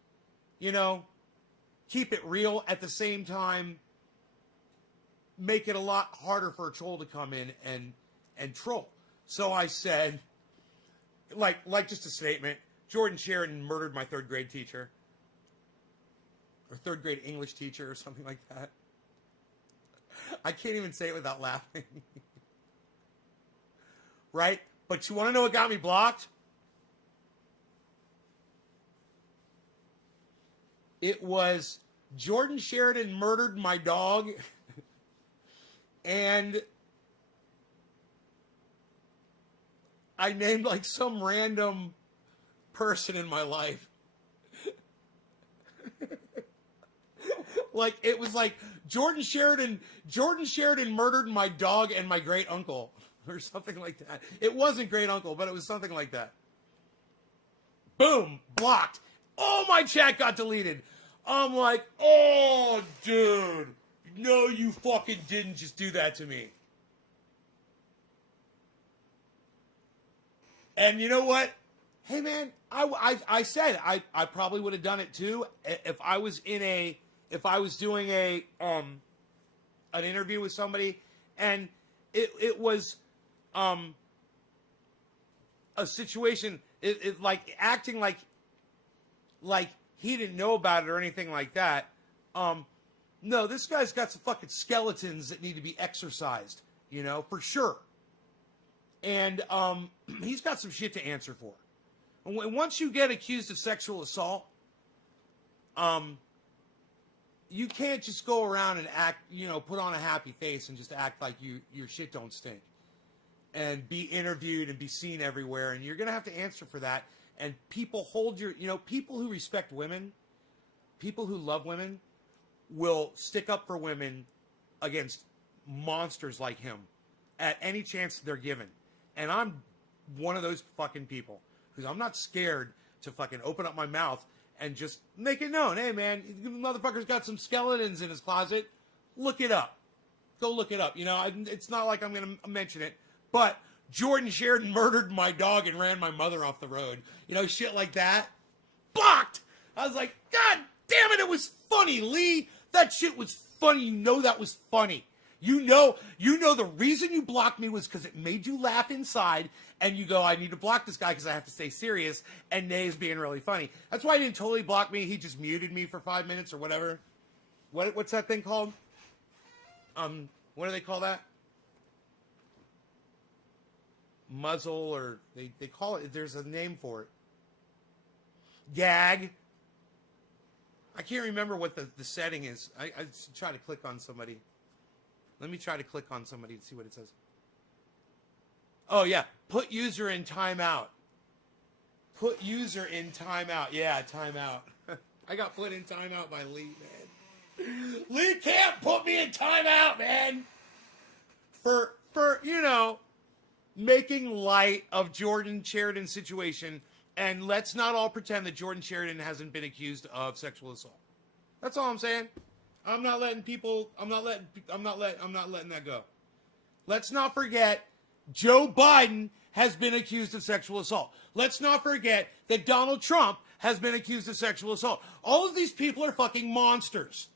keep it real at the same time, make it a lot harder for a troll to come in and troll. So I said, like just a statement, Jordan Sheridan murdered my third grade teacher. Or third grade English teacher or something like that. I can't even say it without laughing. Right? But you want to know what got me blocked? It was Jordan Sheridan murdered my dog. And I named like some random person in my life. Like, it was like Jordan Sheridan murdered my dog and my great uncle or something like that. It wasn't great uncle, but it was something like that. Boom, blocked. Oh, my chat got deleted. I'm like, oh, dude, no, you fucking didn't just do that to me. And you know what? Hey, man, I said I probably would have done it too if I was doing an interview with somebody and it was a situation, it like acting like he didn't know about it or anything like that. No, this guy's got some fucking skeletons that need to be exercised, for sure. And he's got some shit to answer for. And once you get accused of sexual assault, you can't just go around and act, put on a happy face and just act like your shit don't stink. And be interviewed and be seen everywhere. And you're going to have to answer for that. And people people who respect women, people who love women, will stick up for women against monsters like him at any chance they're given. And I'm one of those fucking people. Because I'm not scared to fucking open up my mouth and just make it known. Hey, man, motherfucker's got some skeletons in his closet. Look it up. Go look it up. It's not like I'm going to mention it. But Jordan Sheridan murdered my dog and ran my mother off the road. Shit like that. Blocked! I was like, God damn it, it was funny, Lee. That shit was funny. That was funny. You know the reason you blocked me was because it made you laugh inside, and you go, I need to block this guy because I have to stay serious, and Nay's being really funny. That's why he didn't totally block me. He just muted me for 5 minutes or whatever. What's that thing called? What do they call that? Muzzle, or they call it, there's a name for it. Gag. I can't remember what the setting is. I try to click on somebody. Let me try to click on somebody and see what it says. Oh, yeah. Put user in timeout. Put user in timeout. Yeah, timeout. I got put in timeout by Lee, man. Lee can't put me in timeout, man. For making light of Jordan Sheridan's situation, and let's not all pretend that Jordan Sheridan hasn't been accused of sexual assault. That's all I'm saying. I'm not letting that go. Let's not forget Joe Biden has been accused of sexual assault. Let's not forget that Donald Trump has been accused of sexual assault. All of these people are fucking monsters.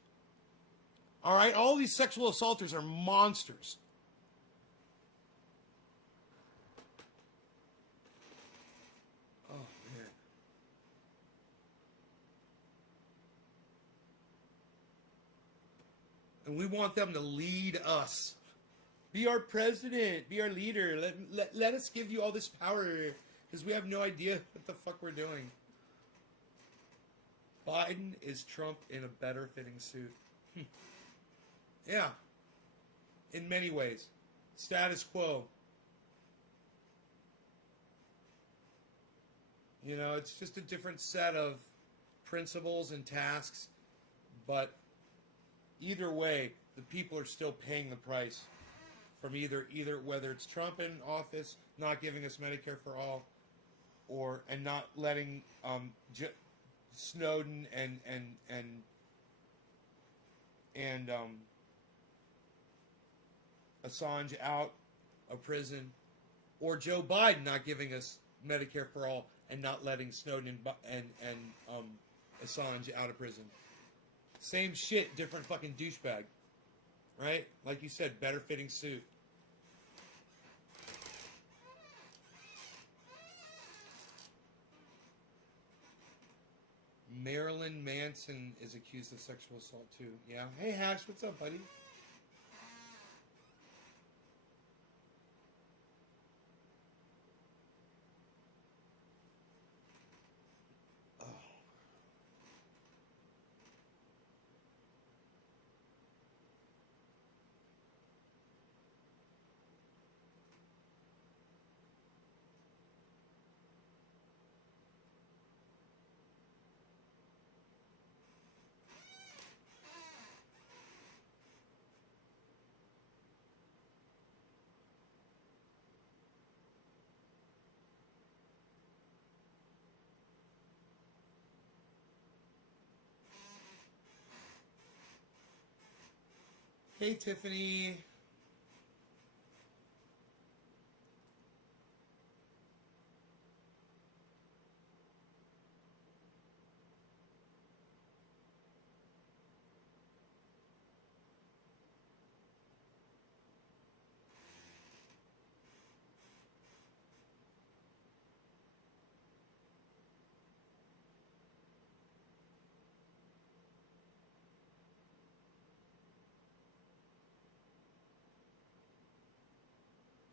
All right? All of these sexual assaulters are monsters. Oh, man. And we want them to lead us. Be our president. Be our leader. Let us give you all this power. Because we have no idea what the fuck we're doing. Biden is Trump in a better fitting suit. Yeah. In many ways. Status quo. You know, it's just a different set of principles and tasks. But either way, the people are still paying the price. From either whether it's Trump in office, not giving us Medicare for all, and not letting Snowden and Assange out of prison, or Joe Biden not giving us Medicare for all and not letting Snowden and Assange out of prison. Same shit, different fucking douchebag, right? Like you said, better fitting suit. Marilyn Manson is accused of sexual assault too. Yeah. Hey Hash, what's up, buddy? Oh. Hey Tiffany.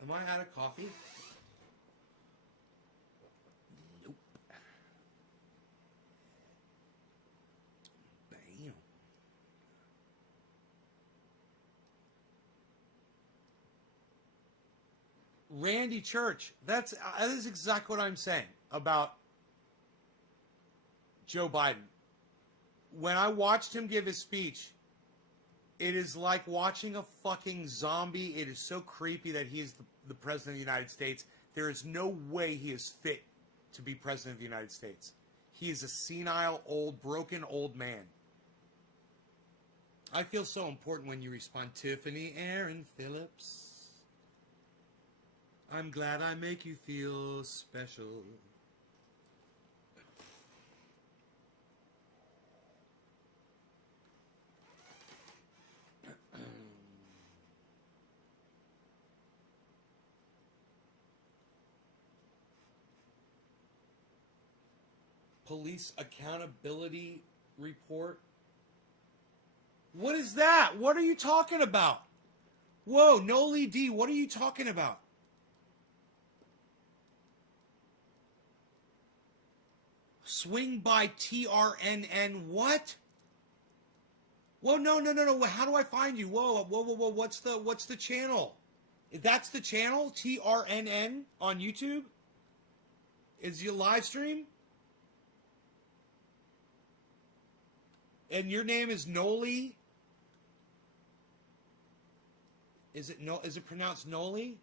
Am I out of coffee? Nope. Bam. Randy Church. That is exactly what I'm saying about Joe Biden. When I watched him give his speech, it is like watching a fucking zombie. It is so creepy that he is the president of the United States. There is no way he is fit to be president of the United States. He is a senile, broken old man. I feel so important when you respond, Tiffany Aaron Phillips. I'm glad I make you feel special. Police accountability report. What is that? What are you talking about? Whoa, Noli D, what are you talking about? Swing by TRNN, what? Whoa, no. How do I find you? Whoa. What's the channel? That's the channel? TRNN on YouTube? Is your live stream? And your name is Noli? Is it pronounced Noli?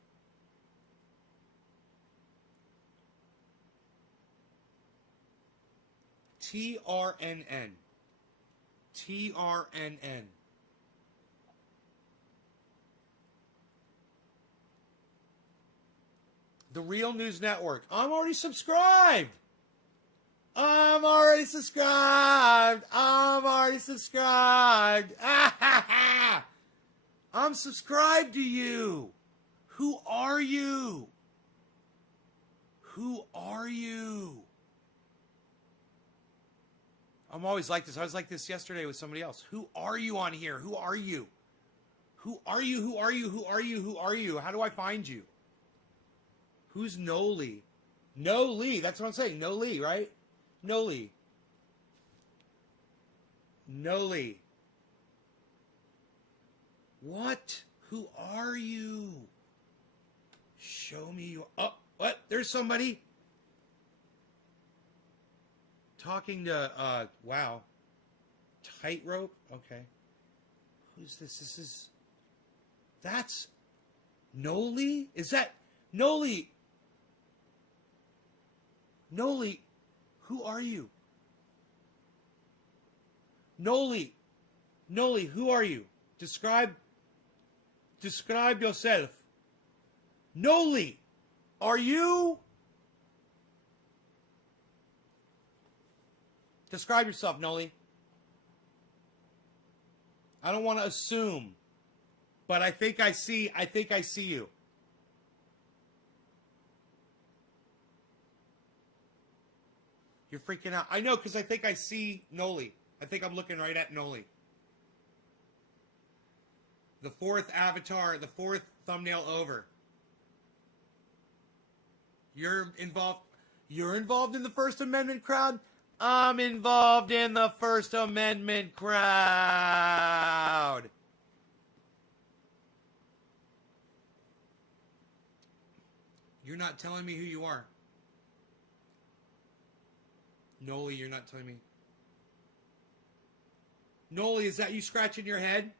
TRNN. TRNN. The Real News Network. I'm already subscribed. I'm already subscribed. I'm subscribed to you. Who are you? Who are you? I'm always like this. I was like this yesterday with somebody else. Who are you on here? Who are you? Who are you? Who are you? Who are you? Who are you? How do I find you? Who's Noli? Noli. That's what I'm saying. Noli, right? Noli. Noli. What? Who are you? Show me you. Oh, what? There's somebody. Talking to, wow. Tightrope? Okay. Who's this? That's Noli? Is that Noli? Noli, who are you? Noli, who are you? Describe yourself. Noli, are you? Describe yourself, Noli. I don't want to assume, but I think I see you. You're freaking out. I know, because I think I see Noli. I think I'm looking right at Noli. The fourth avatar, the fourth thumbnail over. You're involved in the First Amendment crowd? I'm involved in the First Amendment crowd. You're not telling me who you are. Noli, you're not telling me. Noli, is that you scratching your head?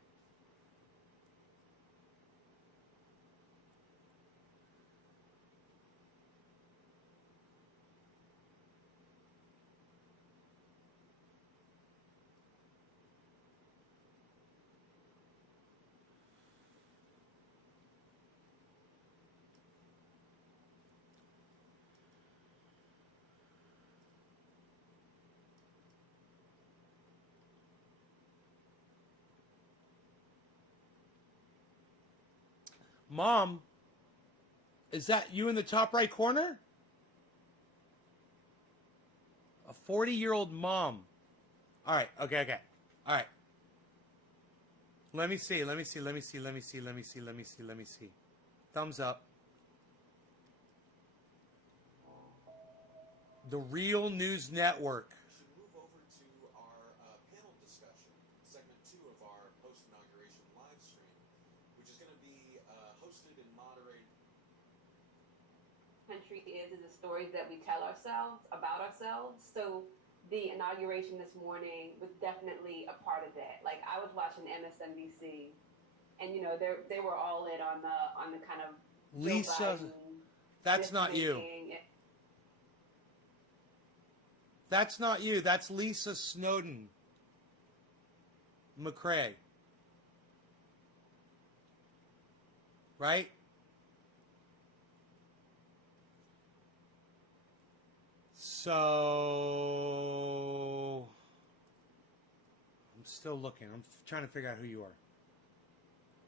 Mom, is that you in the top right corner? A 40-year-old mom. All right, okay. All right. Let me see. Thumbs up. The Real News Network. We should move over to our panel discussion, segment 2 of our post-inauguration live stream, which is going to be hosted and moderated. Country is the stories that we tell ourselves about ourselves. So the inauguration this morning was definitely a part of that. Like, I was watching MSNBC, and they were all in on the kind of Lisa, that's not you. That's not you. That's Lisa Snowden McCrae. Right? So I'm still looking. I'm trying to figure out who you are.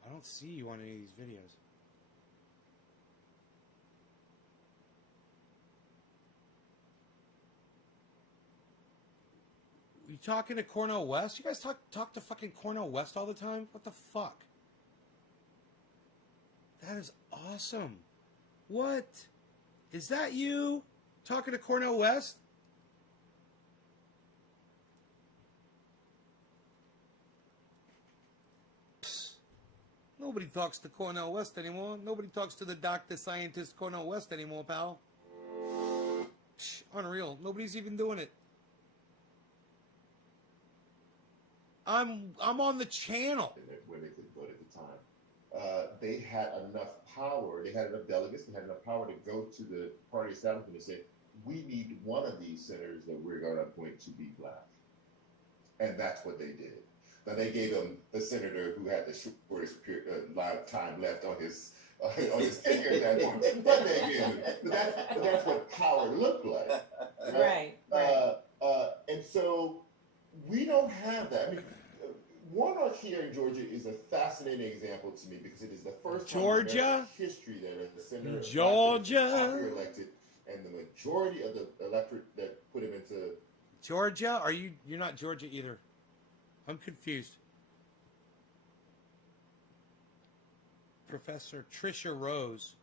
I don't see you on any of these videos. You talking to Cornel West? You guys talk to fucking Cornel West all the time? What the fuck? That is awesome. What? Is that you talking to Cornel West? Psst. Nobody talks to Cornel West anymore. Nobody talks to the doctor scientist Cornel West anymore, pal. Psh, unreal. Nobody's even doing it. I'm on the channel. Where they could vote at the time. They had enough power, they had enough delegates, they had enough power to go to the party establishment and say, we need one of these senators that we're going to appoint to be black. And that's what they did. Now, they gave him the senator who had the shortest time left on his tenure at that point. But they gave him. But that's what power looked like. Right. And so we don't have that. I mean, Warnock here in Georgia is a fascinating example to me because it is the first time in American history that a senator popular elected, and the majority of the electorate that put him into Georgia? You're not Georgia either. I'm confused. Professor Tricia Rose.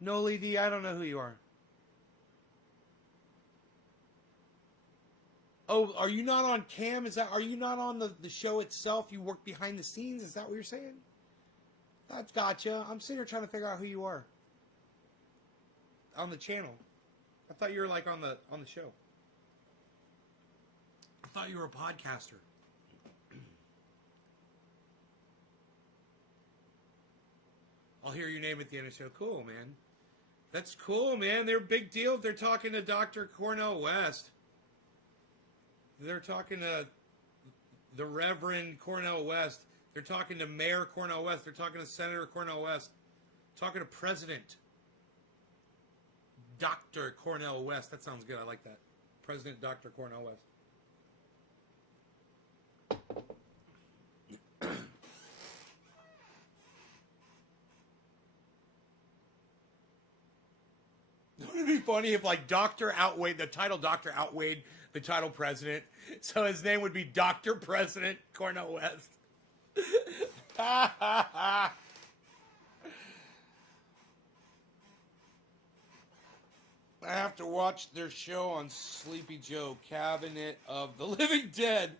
No, Lee, I don't know who you are. Oh, are you not on cam? Are you not on the show itself? You work behind the scenes? Is that what you're saying? That's gotcha. I'm sitting here trying to figure out who you are. On the channel. I thought you were like on the show. I thought you were a podcaster. I'll hear your name at the end of the show. Cool, man. That's cool, man. They're a big deal. They're talking to Dr. Cornel West. They're talking to the Reverend Cornel West. They're talking to Mayor Cornel West. They're talking to Senator Cornel West. Talking to President Dr. Cornel West. That sounds good. I like that. President Dr. Cornel West. Wouldn't it be funny if like Dr. outweighed, the title Dr. outweighed the title President? So his name would be Dr. President Cornel West. I have to watch their show on Sleepy Joe, Cabinet of the Living Dead.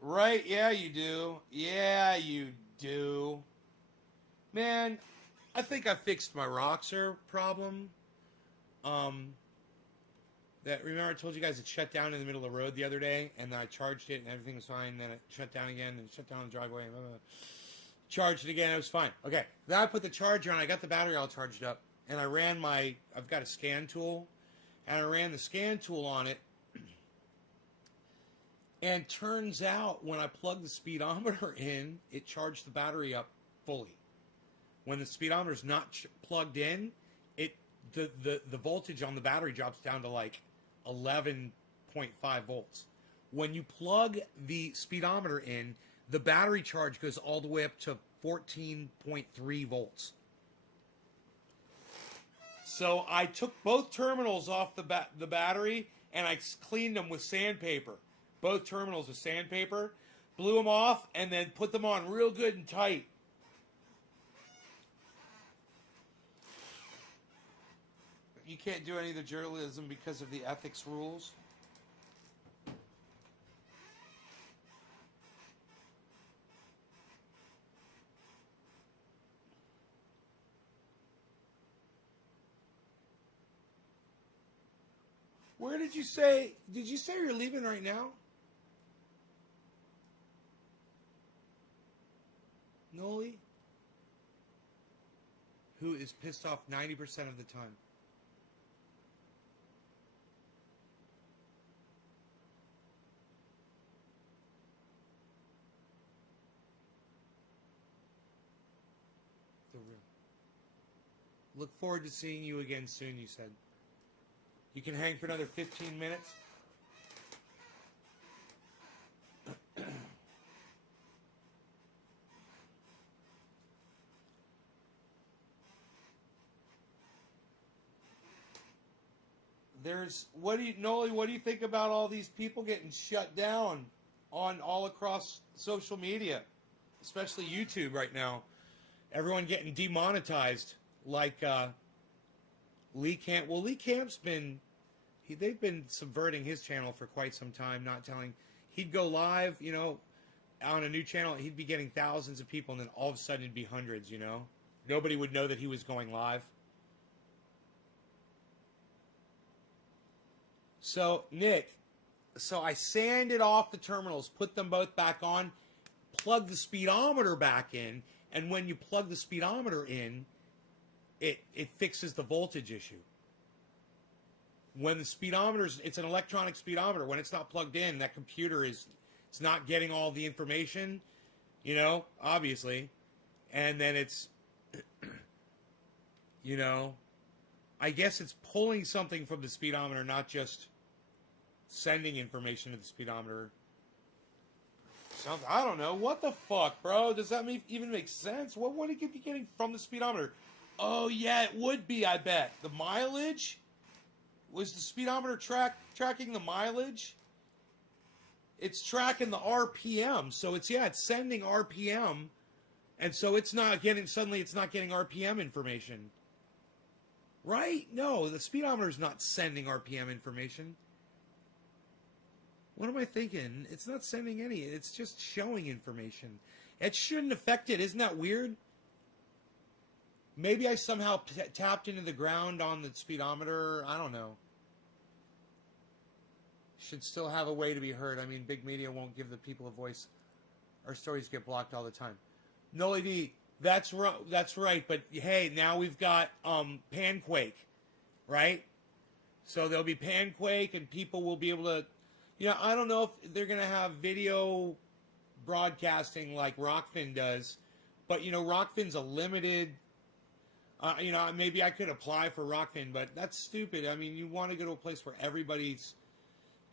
Right? Yeah, you do. Yeah, you do. Man, I think I fixed my Roxer problem. Remember I told you guys it shut down in the middle of the road the other day, and then I charged it and everything was fine. And then it shut down again and shut down the driveway. And charged it again. It was fine. Okay. Then I put the charger on. I got the battery all charged up, and I ran I've got a scan tool, and I ran the scan tool on it. And turns out when I plugged the speedometer in, it charged the battery up fully. When the speedometer is not plugged in, the voltage on the battery drops down to like 11.5 volts. When you plug the speedometer in, the battery charge goes all the way up to 14.3 volts. So I took both terminals off the battery and I cleaned them with sandpaper. Both terminals with sandpaper, blew them off, and then put them on real good and tight. You can't do any of the journalism because of the ethics rules. Where did you say you're leaving right now? Noli? Who is pissed off 90% of the time. The real. Look forward to seeing you again soon, you said. You can hang for another 15 minutes. Noli, what do you think about all these people getting shut down on all across social media, especially YouTube right now? Everyone getting demonetized, like Lee Camp. Well, Lee Camp's they've been subverting his channel for quite some time, not telling. He'd go live, on a new channel. He'd be getting thousands of people, and then all of a sudden it'd be hundreds. Nobody would know that he was going live. So, Nick, I sanded off the terminals, put them both back on, plugged the speedometer back in, And when you plug the speedometer in, it fixes the voltage issue. When the speedometer's, it's an electronic speedometer. When it's not plugged in, that computer it's not getting all the information, you know, obviously. And then it's, you know, I guess it's pulling something from the speedometer, not just sending information to the speedometer. I don't know. What the fuck, bro? Does that even make sense? What would it be getting from the speedometer? Oh, yeah, it would be, I bet. The mileage? Was the speedometer tracking the mileage? It's tracking the RPM. So it's sending RPM. And so it's not getting RPM information. Right? No, the speedometer's not sending RPM information. What am I thinking? It's not sending any. It's just showing information. It shouldn't affect it. Isn't that weird? Maybe I somehow tapped into the ground on the speedometer. I don't know. Should still have a way to be heard. I mean, big media won't give the people a voice. Our stories get blocked all the time. Noli D, that's right. But hey, now we've got Panquake, right? So there'll be Panquake, and people will be able to. You know, I don't know if they're going to have video broadcasting like Rockfin does, but, you know, Rockfin's a limited, you know, maybe I could apply for Rockfin, but that's stupid. I mean, you want to go to a place where everybody's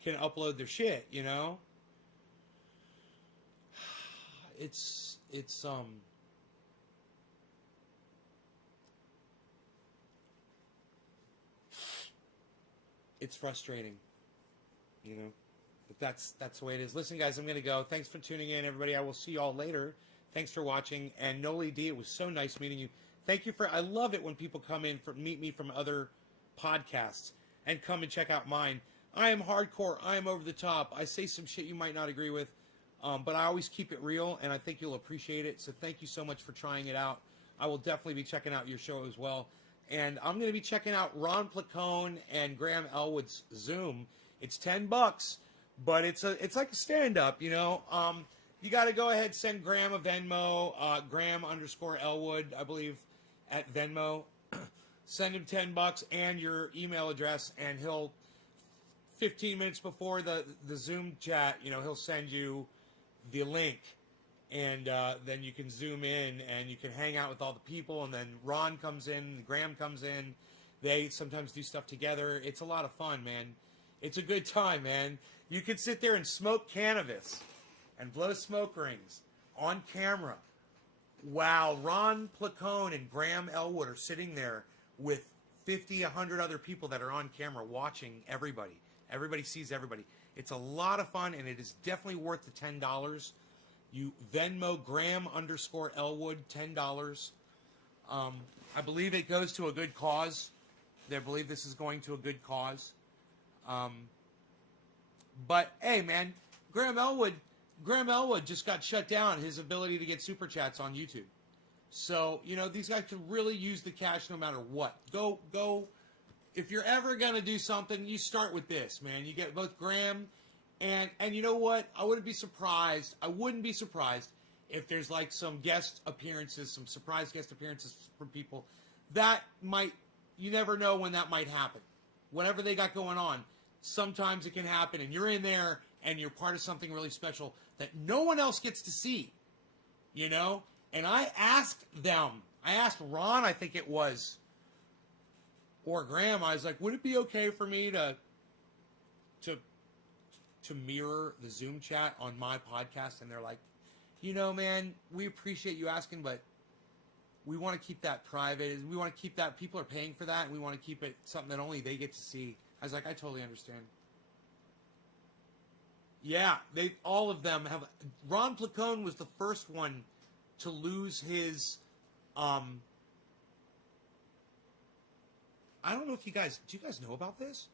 can upload their shit, you know? It's frustrating, you know? But that's the way it is. Listen, guys, I'm going to go. Thanks for tuning in, everybody. I will see you all later. Thanks for watching. And Noli D, it was so nice meeting you. Thank you I love it when people come in meet me from other podcasts and come and check out mine. I am hardcore. I am over the top. I say some shit you might not agree with, but I always keep it real, and I think you'll appreciate it. So thank you so much for trying it out. I will definitely be checking out your show as well. And I'm going to be checking out Ron Placone and Graham Elwood's Zoom. It's $10. But it's like a stand-up, you know. You got to go ahead, send Graham a Venmo, Graham_Elwood, I believe, at Venmo. Send him $10 and your email address, and he'll 15 minutes before the Zoom chat, you know, he'll send you the link, and then you can zoom in and you can hang out with all the people. And then Ron comes in, Graham comes in. They sometimes do stuff together. It's a lot of fun, man. It's a good time, man. You can sit there and smoke cannabis and blow smoke rings on camera while Ron Placone and Graham Elwood are sitting there with 50, 100 other people that are on camera watching everybody. Everybody sees everybody. It's a lot of fun, and it is definitely worth the $10. You Venmo Graham_Elwood $10. I believe it goes to a good cause. I believe this is going to a good cause. But hey, man, Graham Elwood just got shut down, his ability to get super chats on YouTube. So, you know, these guys can really use the cash no matter what. Go. If you're ever going to do something, you start with this, man. You get both Graham and you know what? I wouldn't be surprised if there's like some guest appearances, some surprise guest appearances from people. You never know when that might happen. Whatever they got going on. Sometimes it can happen, and you're in there, and you're part of something really special that no one else gets to see, you know? And I asked Ron, I think it was, or Graham, I was like, would it be okay for me to mirror the Zoom chat on my podcast? And they're like, you know, man, we appreciate you asking, but we want to keep that private. We want to keep that, people are paying for that, and we want to keep it something that only they get to see. I was like, I totally understand. Yeah, all of them have. Ron Placone was the first one to lose his. I don't know if do you guys know about this?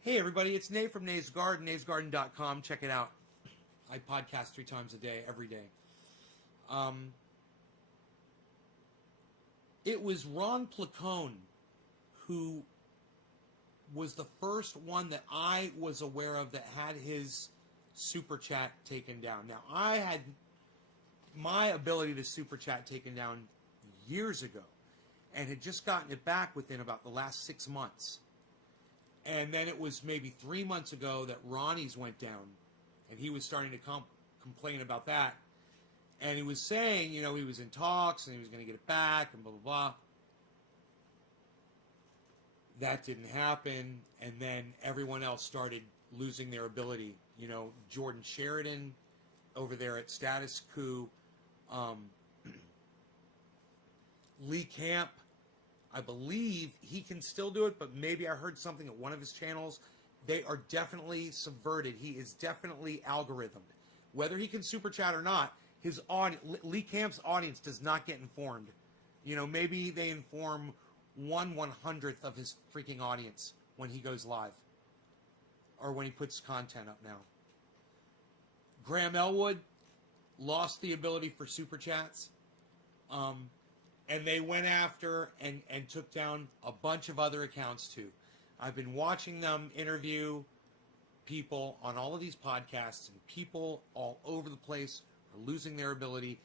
Hey everybody, it's Nate from Nave's Garden, navesgarden.com. Check it out. I podcast 3 times a day, every day. It was Ron Placone who was the first one that I was aware of that had his super chat taken down. Now, I had my ability to super chat taken down years ago and had just gotten it back within about the last 6 months. And then it was maybe 3 months ago that Ronnie's went down, and he was starting to complain about that. And he was saying, you know, he was in talks and he was going to get it back and blah, blah, blah. That didn't happen. And then everyone else started losing their ability. You know, Jordan Sheridan over there at Status Coup. Lee Camp, I believe he can still do it, but maybe I heard something at one of his channels. They are definitely subverted. He is definitely algorithmed. Whether he can super chat or not, his Lee Camp's audience does not get informed. You know, maybe they inform 1/100th of his freaking audience when he goes live or when he puts content up now. Graham Elwood lost the ability for super chats. And they went after and took down a bunch of other accounts too. I've been watching them interview people on all of these podcasts, and people all over the place are losing their ability.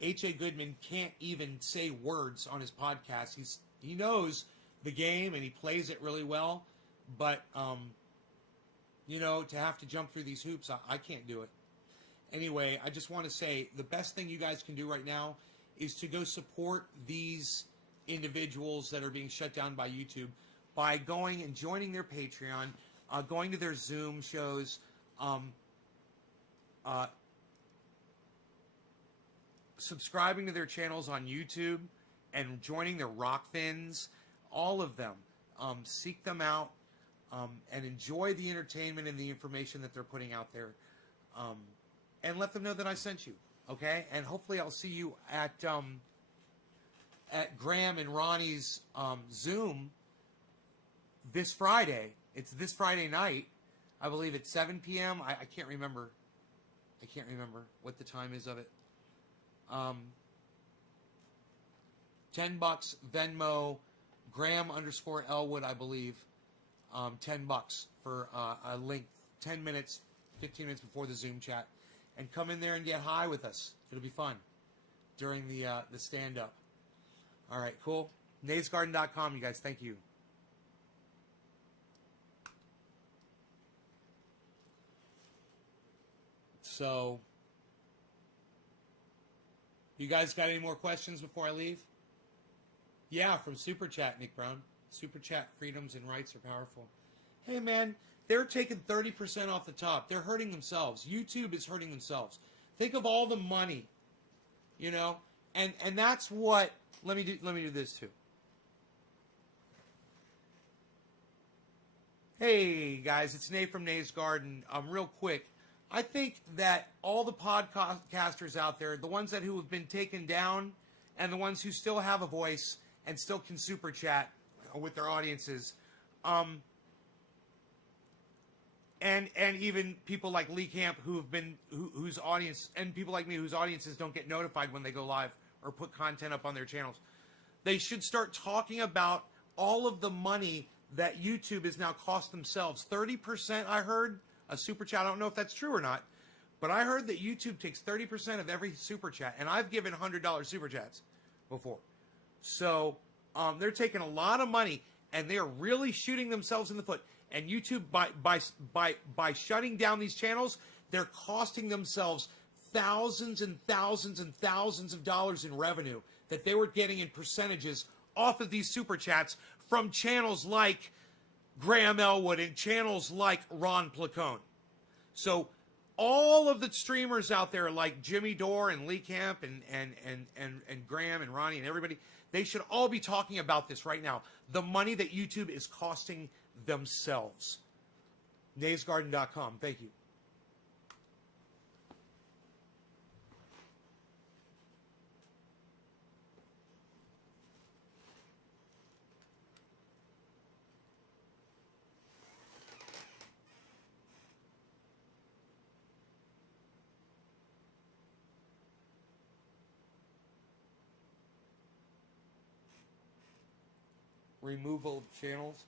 H.A. Goodman can't even say words on his podcast. He knows the game and he plays it really well, but you know, to have to jump through these hoops, I can't do it. Anyway, I just want to say the best thing you guys can do right now is to go support these individuals that are being shut down by YouTube by going and joining their Patreon, going to their Zoom shows, subscribing to their channels on YouTube, and joining their Rockfins, all of them. Seek them out and enjoy the entertainment and the information that they're putting out there. And let them know that I sent you. Okay, and hopefully I'll see you at Graham and Ronnie's Zoom this Friday. It's this Friday night, I believe it's 7 p.m. I can't remember. I can't remember what the time is of it. $10 Venmo, Graham_Elwood, I believe. $10 for a link, 10 minutes, 15 minutes before the Zoom chat. And come in there and get high with us. It'll be fun during the stand-up. All right, cool. NaysGarden.com, you guys. Thank you. So, you guys got any more questions before I leave? Yeah, from Super Chat, Nick Brown. Super Chat freedoms and rights are powerful. Hey, man. They're taking 30% off the top. They're hurting themselves. YouTube is hurting themselves. Think of all the money, you know, and that's what. Let me do this too. Hey guys, it's Nate from Nays Garden. Real quick, I think that all the podcasters out there, the ones who have been taken down, and the ones who still have a voice and still can super chat with their audiences. And even people like Lee Camp whose audience, and people like me whose audiences don't get notified when they go live or put content up on their channels. They should start talking about all of the money that YouTube has now cost themselves. 30%, I heard, a super chat. I don't know if that's true or not, but I heard that YouTube takes 30% of every super chat, and I've given $100 super chats before. So they're taking a lot of money, and they're really shooting themselves in the foot. And YouTube, by shutting down these channels, they're costing themselves thousands and thousands and thousands of dollars in revenue that they were getting in percentages off of these super chats from channels like Graham Elwood and channels like Ron Placone. So all of the streamers out there like Jimmy Dore and Lee Camp and Graham and Ronnie and everybody, they should all be talking about this right now. The money that YouTube is costing themselves. NaysGarden.com. Thank you. Removal of channels.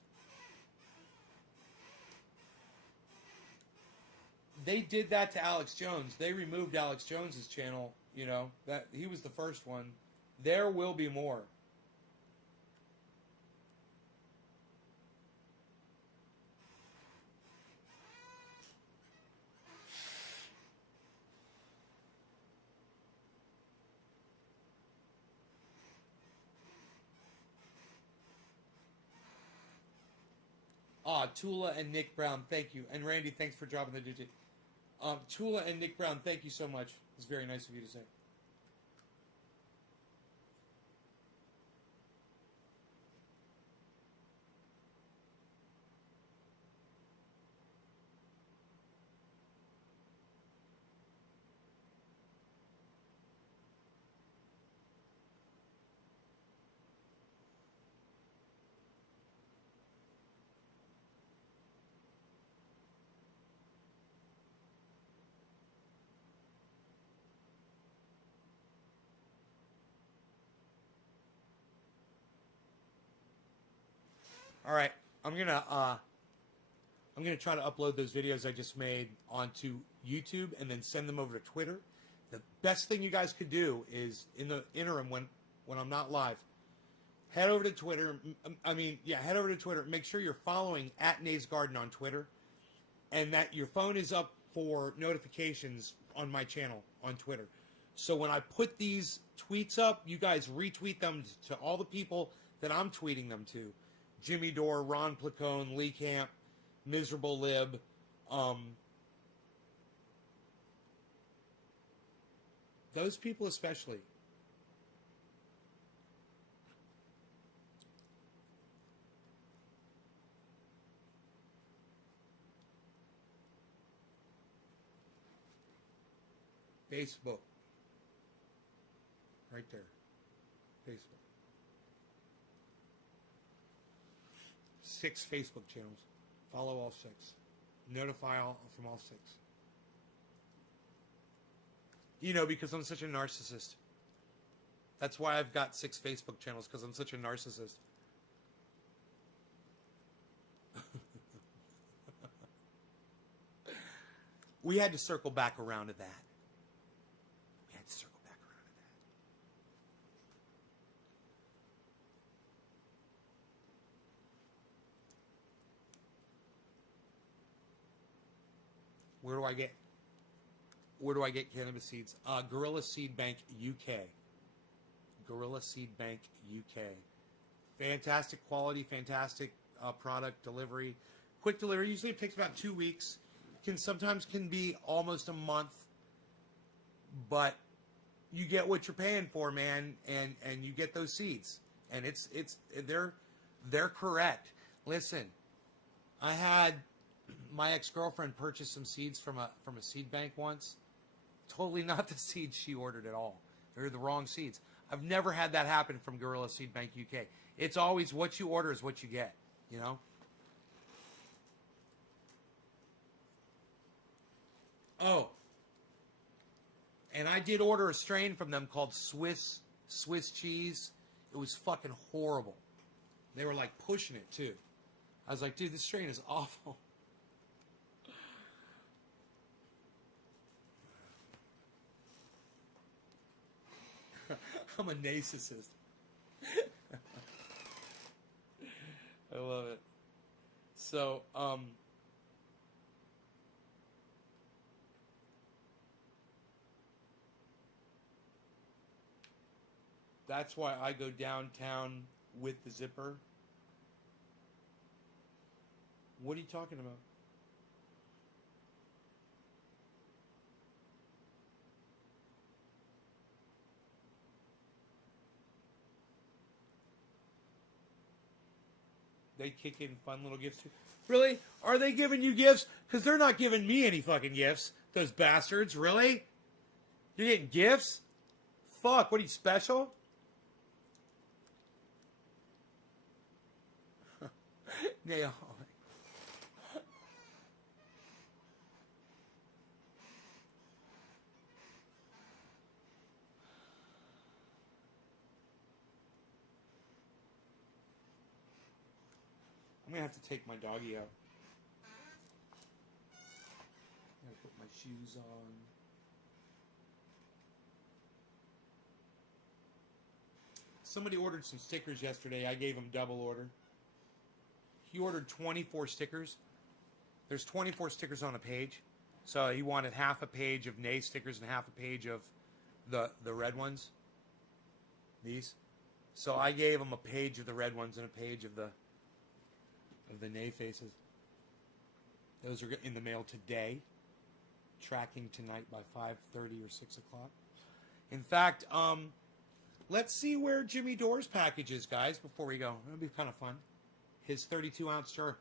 they did that to Alex Jones. They removed Alex Jones's channel. You know, that he was the first one. There will be more. Tula and Nick Brown, thank you. And Randy, thanks for dropping the digit. Tula and Nick Brown, thank you so much. It's very nice of you to say. All right, I'm gonna try to upload those videos I just made onto YouTube and then send them over to Twitter. The best thing you guys could do is in the interim when I'm not live, head over to Twitter. Head over to Twitter. Make sure you're following @NaysGarden on Twitter, and that your phone is up for notifications on my channel on Twitter. So when I put these tweets up, you guys retweet them to all the people that I'm tweeting them to. Jimmy Dore, Ron Placone, Lee Camp, Miserable Lib, those people especially. Facebook. Right there. Facebook. 6 Facebook channels. Follow all 6. Notify all from all 6. You know, because I'm such a narcissist. That's why I've got 6 Facebook channels, because I'm such a narcissist. We had to circle back around to that. Where do I get cannabis seeds? Gorilla Seed Bank UK. Gorilla Seed Bank UK. Fantastic quality, fantastic product delivery. Quick delivery. Usually it takes about 2 weeks. Sometimes can be almost a month. But you get what you're paying for, man, and you get those seeds. And they're correct. Listen, I had my ex-girlfriend purchased some seeds from a seed bank once. Totally not the seeds she ordered at all. They're the wrong seeds. I've never had that happen from Gorilla Seed Bank UK. It's always what you order is what you get, you know? Oh. And I did order a strain from them called Swiss cheese. It was fucking horrible. They were like pushing it too. I was like, dude, this strain is awful. I'm a narcissist. I love it. So, that's why I go downtown with the zipper. What are you talking about? They kick in fun little gifts too. Really? Are they giving you gifts? Because they're not giving me any fucking gifts. Those bastards. Really? You're getting gifts? Fuck, what are you, special? Nail. I'm gonna have to take my doggy out. I'm gonna put my shoes on. Somebody ordered some stickers yesterday. I gave him double order. He ordered 24 stickers. There's 24 stickers on a page. So he wanted half a page of Nay stickers and half a page of the red ones. These. So I gave him a page of the red ones and a page of the Nay faces. Those are in the mail today. Tracking tonight by 5:30 or 6 o'clock. In fact, let's see where Jimmy Dore's package is, guys, before we go. It'll be kind of fun. His 32-ounce jar.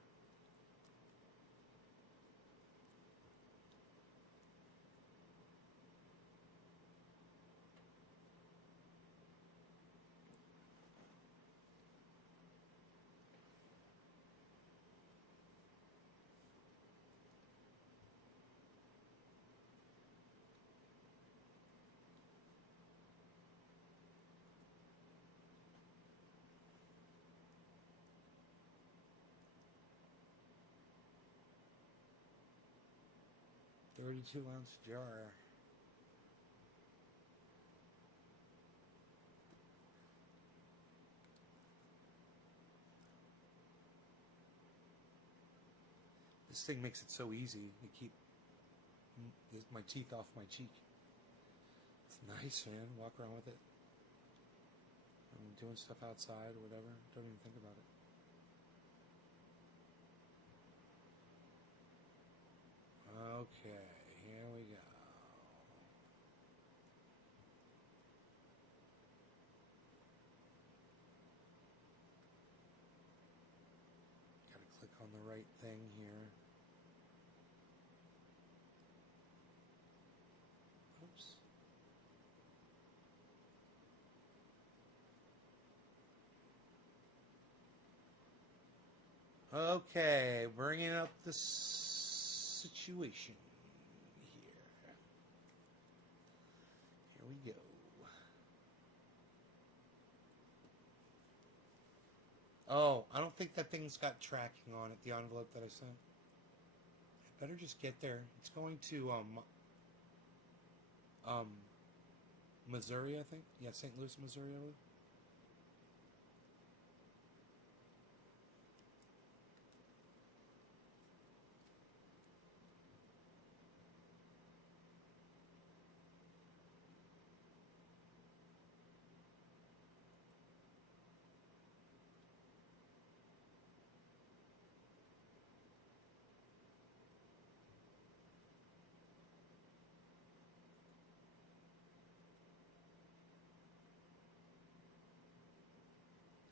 $32-ounce jar. This thing makes it so easy to keep my teeth off my cheek. It's nice, man. Walk around with it. I'm doing stuff outside or whatever. Don't even think about it. Okay, here we go. Gotta click on the right thing here. Oops. Okay, bringing up the situation here. Here we go. Oh, I don't think that thing's got tracking on it, the envelope that I sent. I better just get there. It's going to Missouri, I think. Yeah, St. Louis, Missouri, I believe.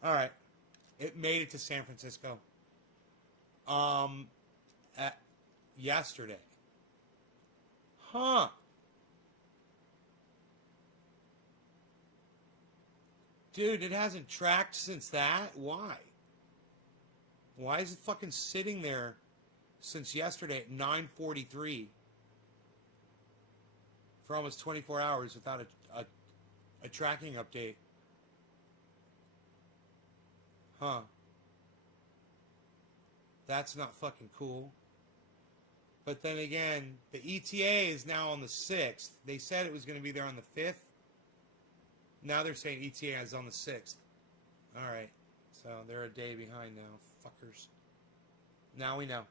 All right, it made it to San Francisco. Yesterday. Huh. Dude, it hasn't tracked since that? Why? Why is it fucking sitting there since yesterday at 9:43 for almost 24 hours without a tracking update? Huh. That's not fucking cool. But then again, the ETA is now on the 6th. They said it was going to be there on the 5th. Now they're saying ETA is on the 6th. Alright. So they're a day behind now. Fuckers. Now we know.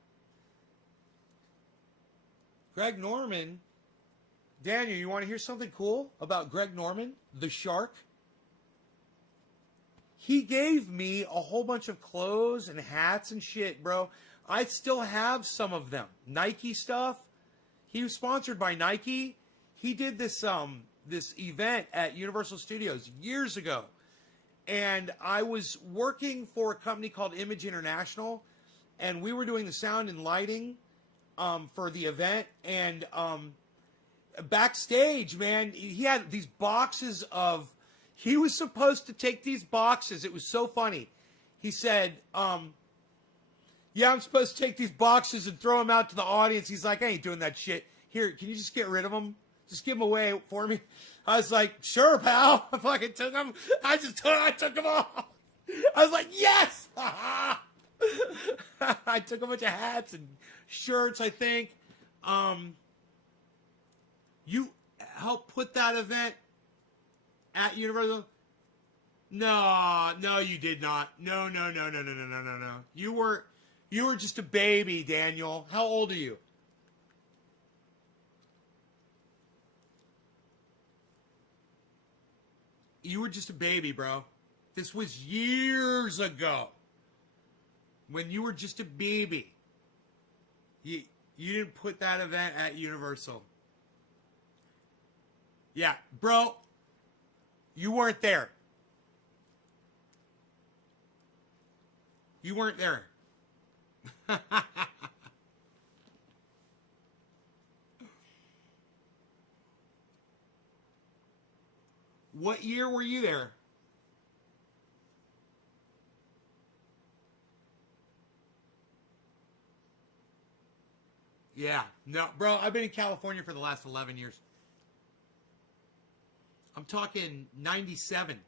Greg Norman. Daniel, you want to hear something cool about Greg Norman, the shark? He gave me a whole bunch of clothes and hats and shit, bro. I still have some of them. Nike stuff. He was sponsored by Nike. He did this this event at Universal Studios years ago. And I was working for a company called Image International, and we were doing the sound and lighting for the event. And backstage, man, he had these boxes of... He was supposed to take these boxes. It was so funny. He said, yeah, I'm supposed to take these boxes and throw them out to the audience. He's like, I ain't doing that shit. Here, can you just get rid of them? Just give them away for me. I was like, sure, pal. I fucking took them. I took them all. I was like, yes! I took a bunch of hats and shirts, I think. You helped put that event at Universal? No, you did not. No. You were just a baby, Daniel. How old are you? You were just a baby, bro. This was years ago. When you were just a baby. You didn't put that event at Universal. Yeah, bro. You weren't there. You weren't there. What year were you there? Yeah. No, bro, I've been in California for the last 11 years. I'm talking 97.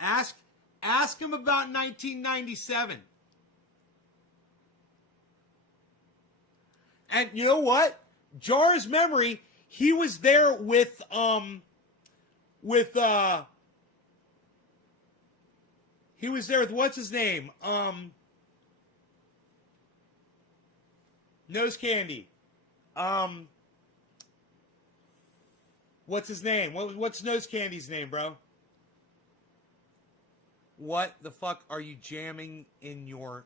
Ask him about 1997. And you know what? Jar's memory, he was there with he was there with what's his name? Nose Candy. What's his name? What's Nose Candy's name, bro? What the fuck are you jamming in your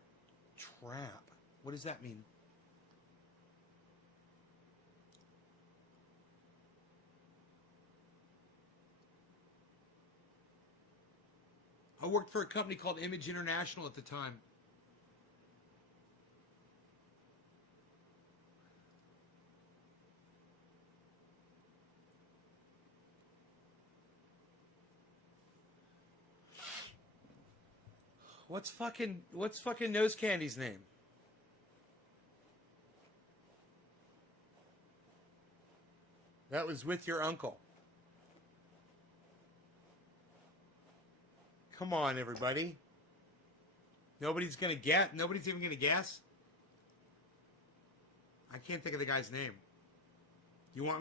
trap? What does that mean? I worked for a company called Image International at the time. What's fucking Nose Candy's name? That was with your uncle. Come on, everybody. Nobody's gonna guess. Nobody's even gonna guess. I can't think of the guy's name. Do you want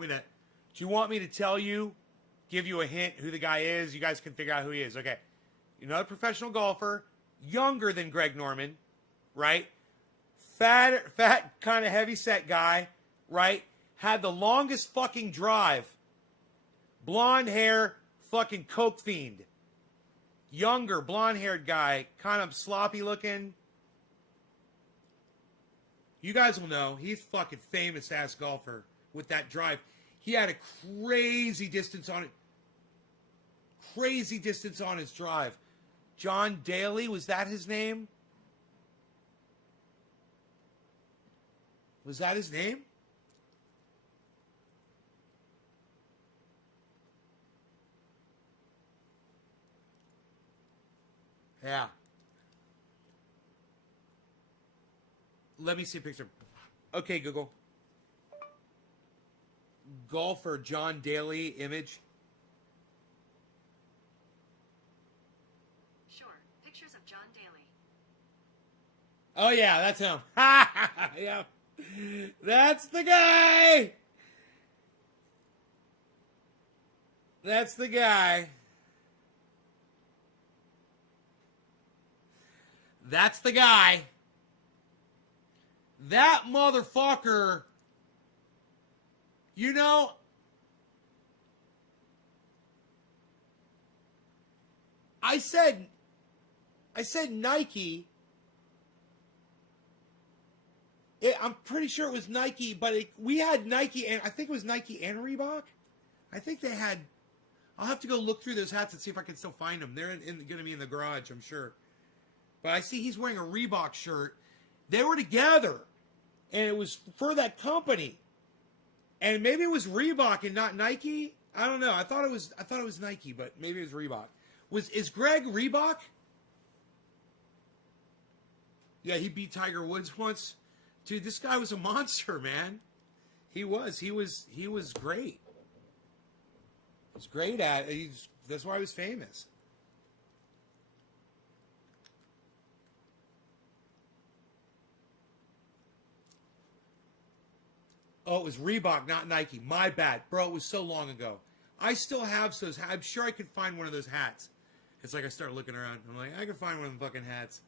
me to tell you? Give you a hint who the guy is? You guys can figure out who he is. Okay. Another professional golfer, younger than Greg Norman, right? Fat, kind of heavy set guy, right? Had the longest fucking drive. Blonde hair, fucking coke fiend. Younger, blonde-haired guy, kind of sloppy looking. You guys will know, he's fucking famous-ass golfer with that drive. He had a crazy distance on it. Crazy distance on his drive. John Daly, was that his name? Was that his name? Yeah. Let me see a picture. Okay, Google. Golfer John Daly image. Sure. Pictures of John Daly. Oh, yeah, that's him. Yeah. That's the guy. That's the guy. That's the guy. That motherfucker, you know, I said Nike. I'm pretty sure it was Nike, but we had Nike, and I think it was Nike and Reebok. I think they had. I'll have to go look through those hats and see if I can still find them. They're going to be in the garage, I'm sure. But I see he's wearing a Reebok shirt. They were together, and it was for that company. And maybe it was Reebok and not Nike. I don't know. I thought it was Nike, but maybe it was Reebok. Is Greg Reebok? Yeah, he beat Tiger Woods once. Dude, this guy was a monster, man. He was great. He was great at it. That's why he was famous. Oh, it was Reebok, not Nike. My bad. Bro, it was so long ago. I still have those. I'm sure I could find one of those hats. It's like I started looking around. I'm like, I could find one of them fucking hats.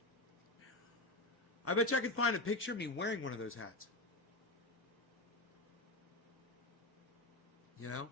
I bet you I could find a picture of me wearing one of those hats. You know?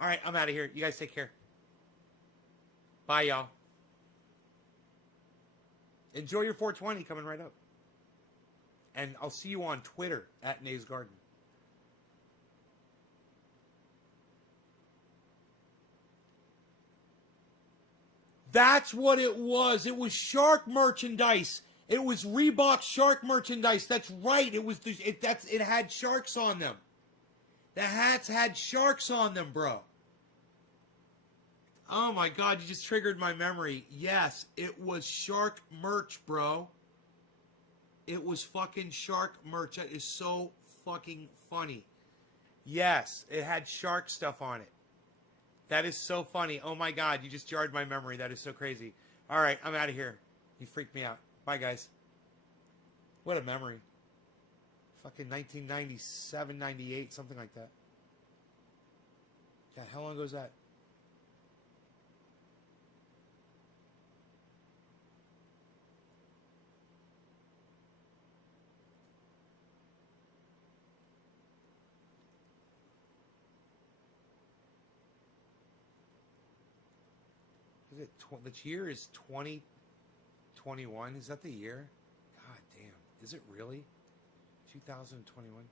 All right, I'm out of here. You guys take care. Bye, y'all. Enjoy your 420 coming right up. And I'll see you on Twitter at Nays Garden. That's what it was. It was shark merchandise. It was Reebok shark merchandise. That's right. It was it had sharks on them. The hats had sharks on them, bro. Oh my God, you just triggered my memory. Yes, it was shark merch, bro. It was fucking shark merch. That is so fucking funny. Yes, it had shark stuff on it. That is so funny. Oh my God, you just jarred my memory. That is so crazy. All right, I'm out of here. You freaked me out. Bye, guys. What a memory. Fucking 1997, 98, something like that. Yeah, how long ago was that? Is it the year is 2021? Is that the year? God damn. Is it really? 2021?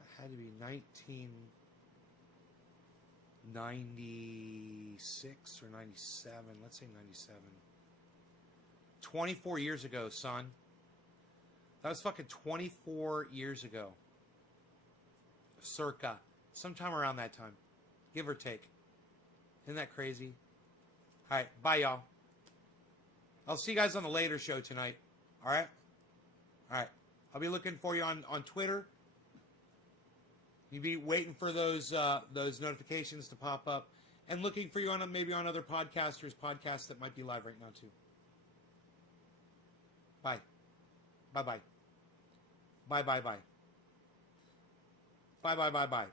It had to be 1996 or 97. Let's say 97. 24 years ago, son. That was fucking 24 years ago. Circa. Sometime around that time. Give or take. Isn't that crazy? Alright, bye y'all. I'll see you guys on the later show tonight. Alright? Alright. I'll be looking for you on Twitter. You'll be waiting for those notifications to pop up. And looking for you on maybe on other podcasts that might be live right now too. Bye. Bye-bye. Bye-bye-bye. Bye-bye-bye-bye.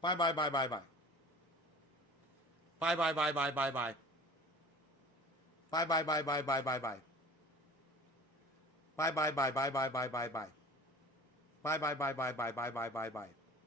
Bye-bye-bye-bye-bye. Bye-bye-bye-bye-bye-bye. Bye-bye-bye-bye-bye-bye-bye. Bye-bye-bye-bye-bye-bye-bye. Bye-bye-bye-bye-bye-bye-bye-bye.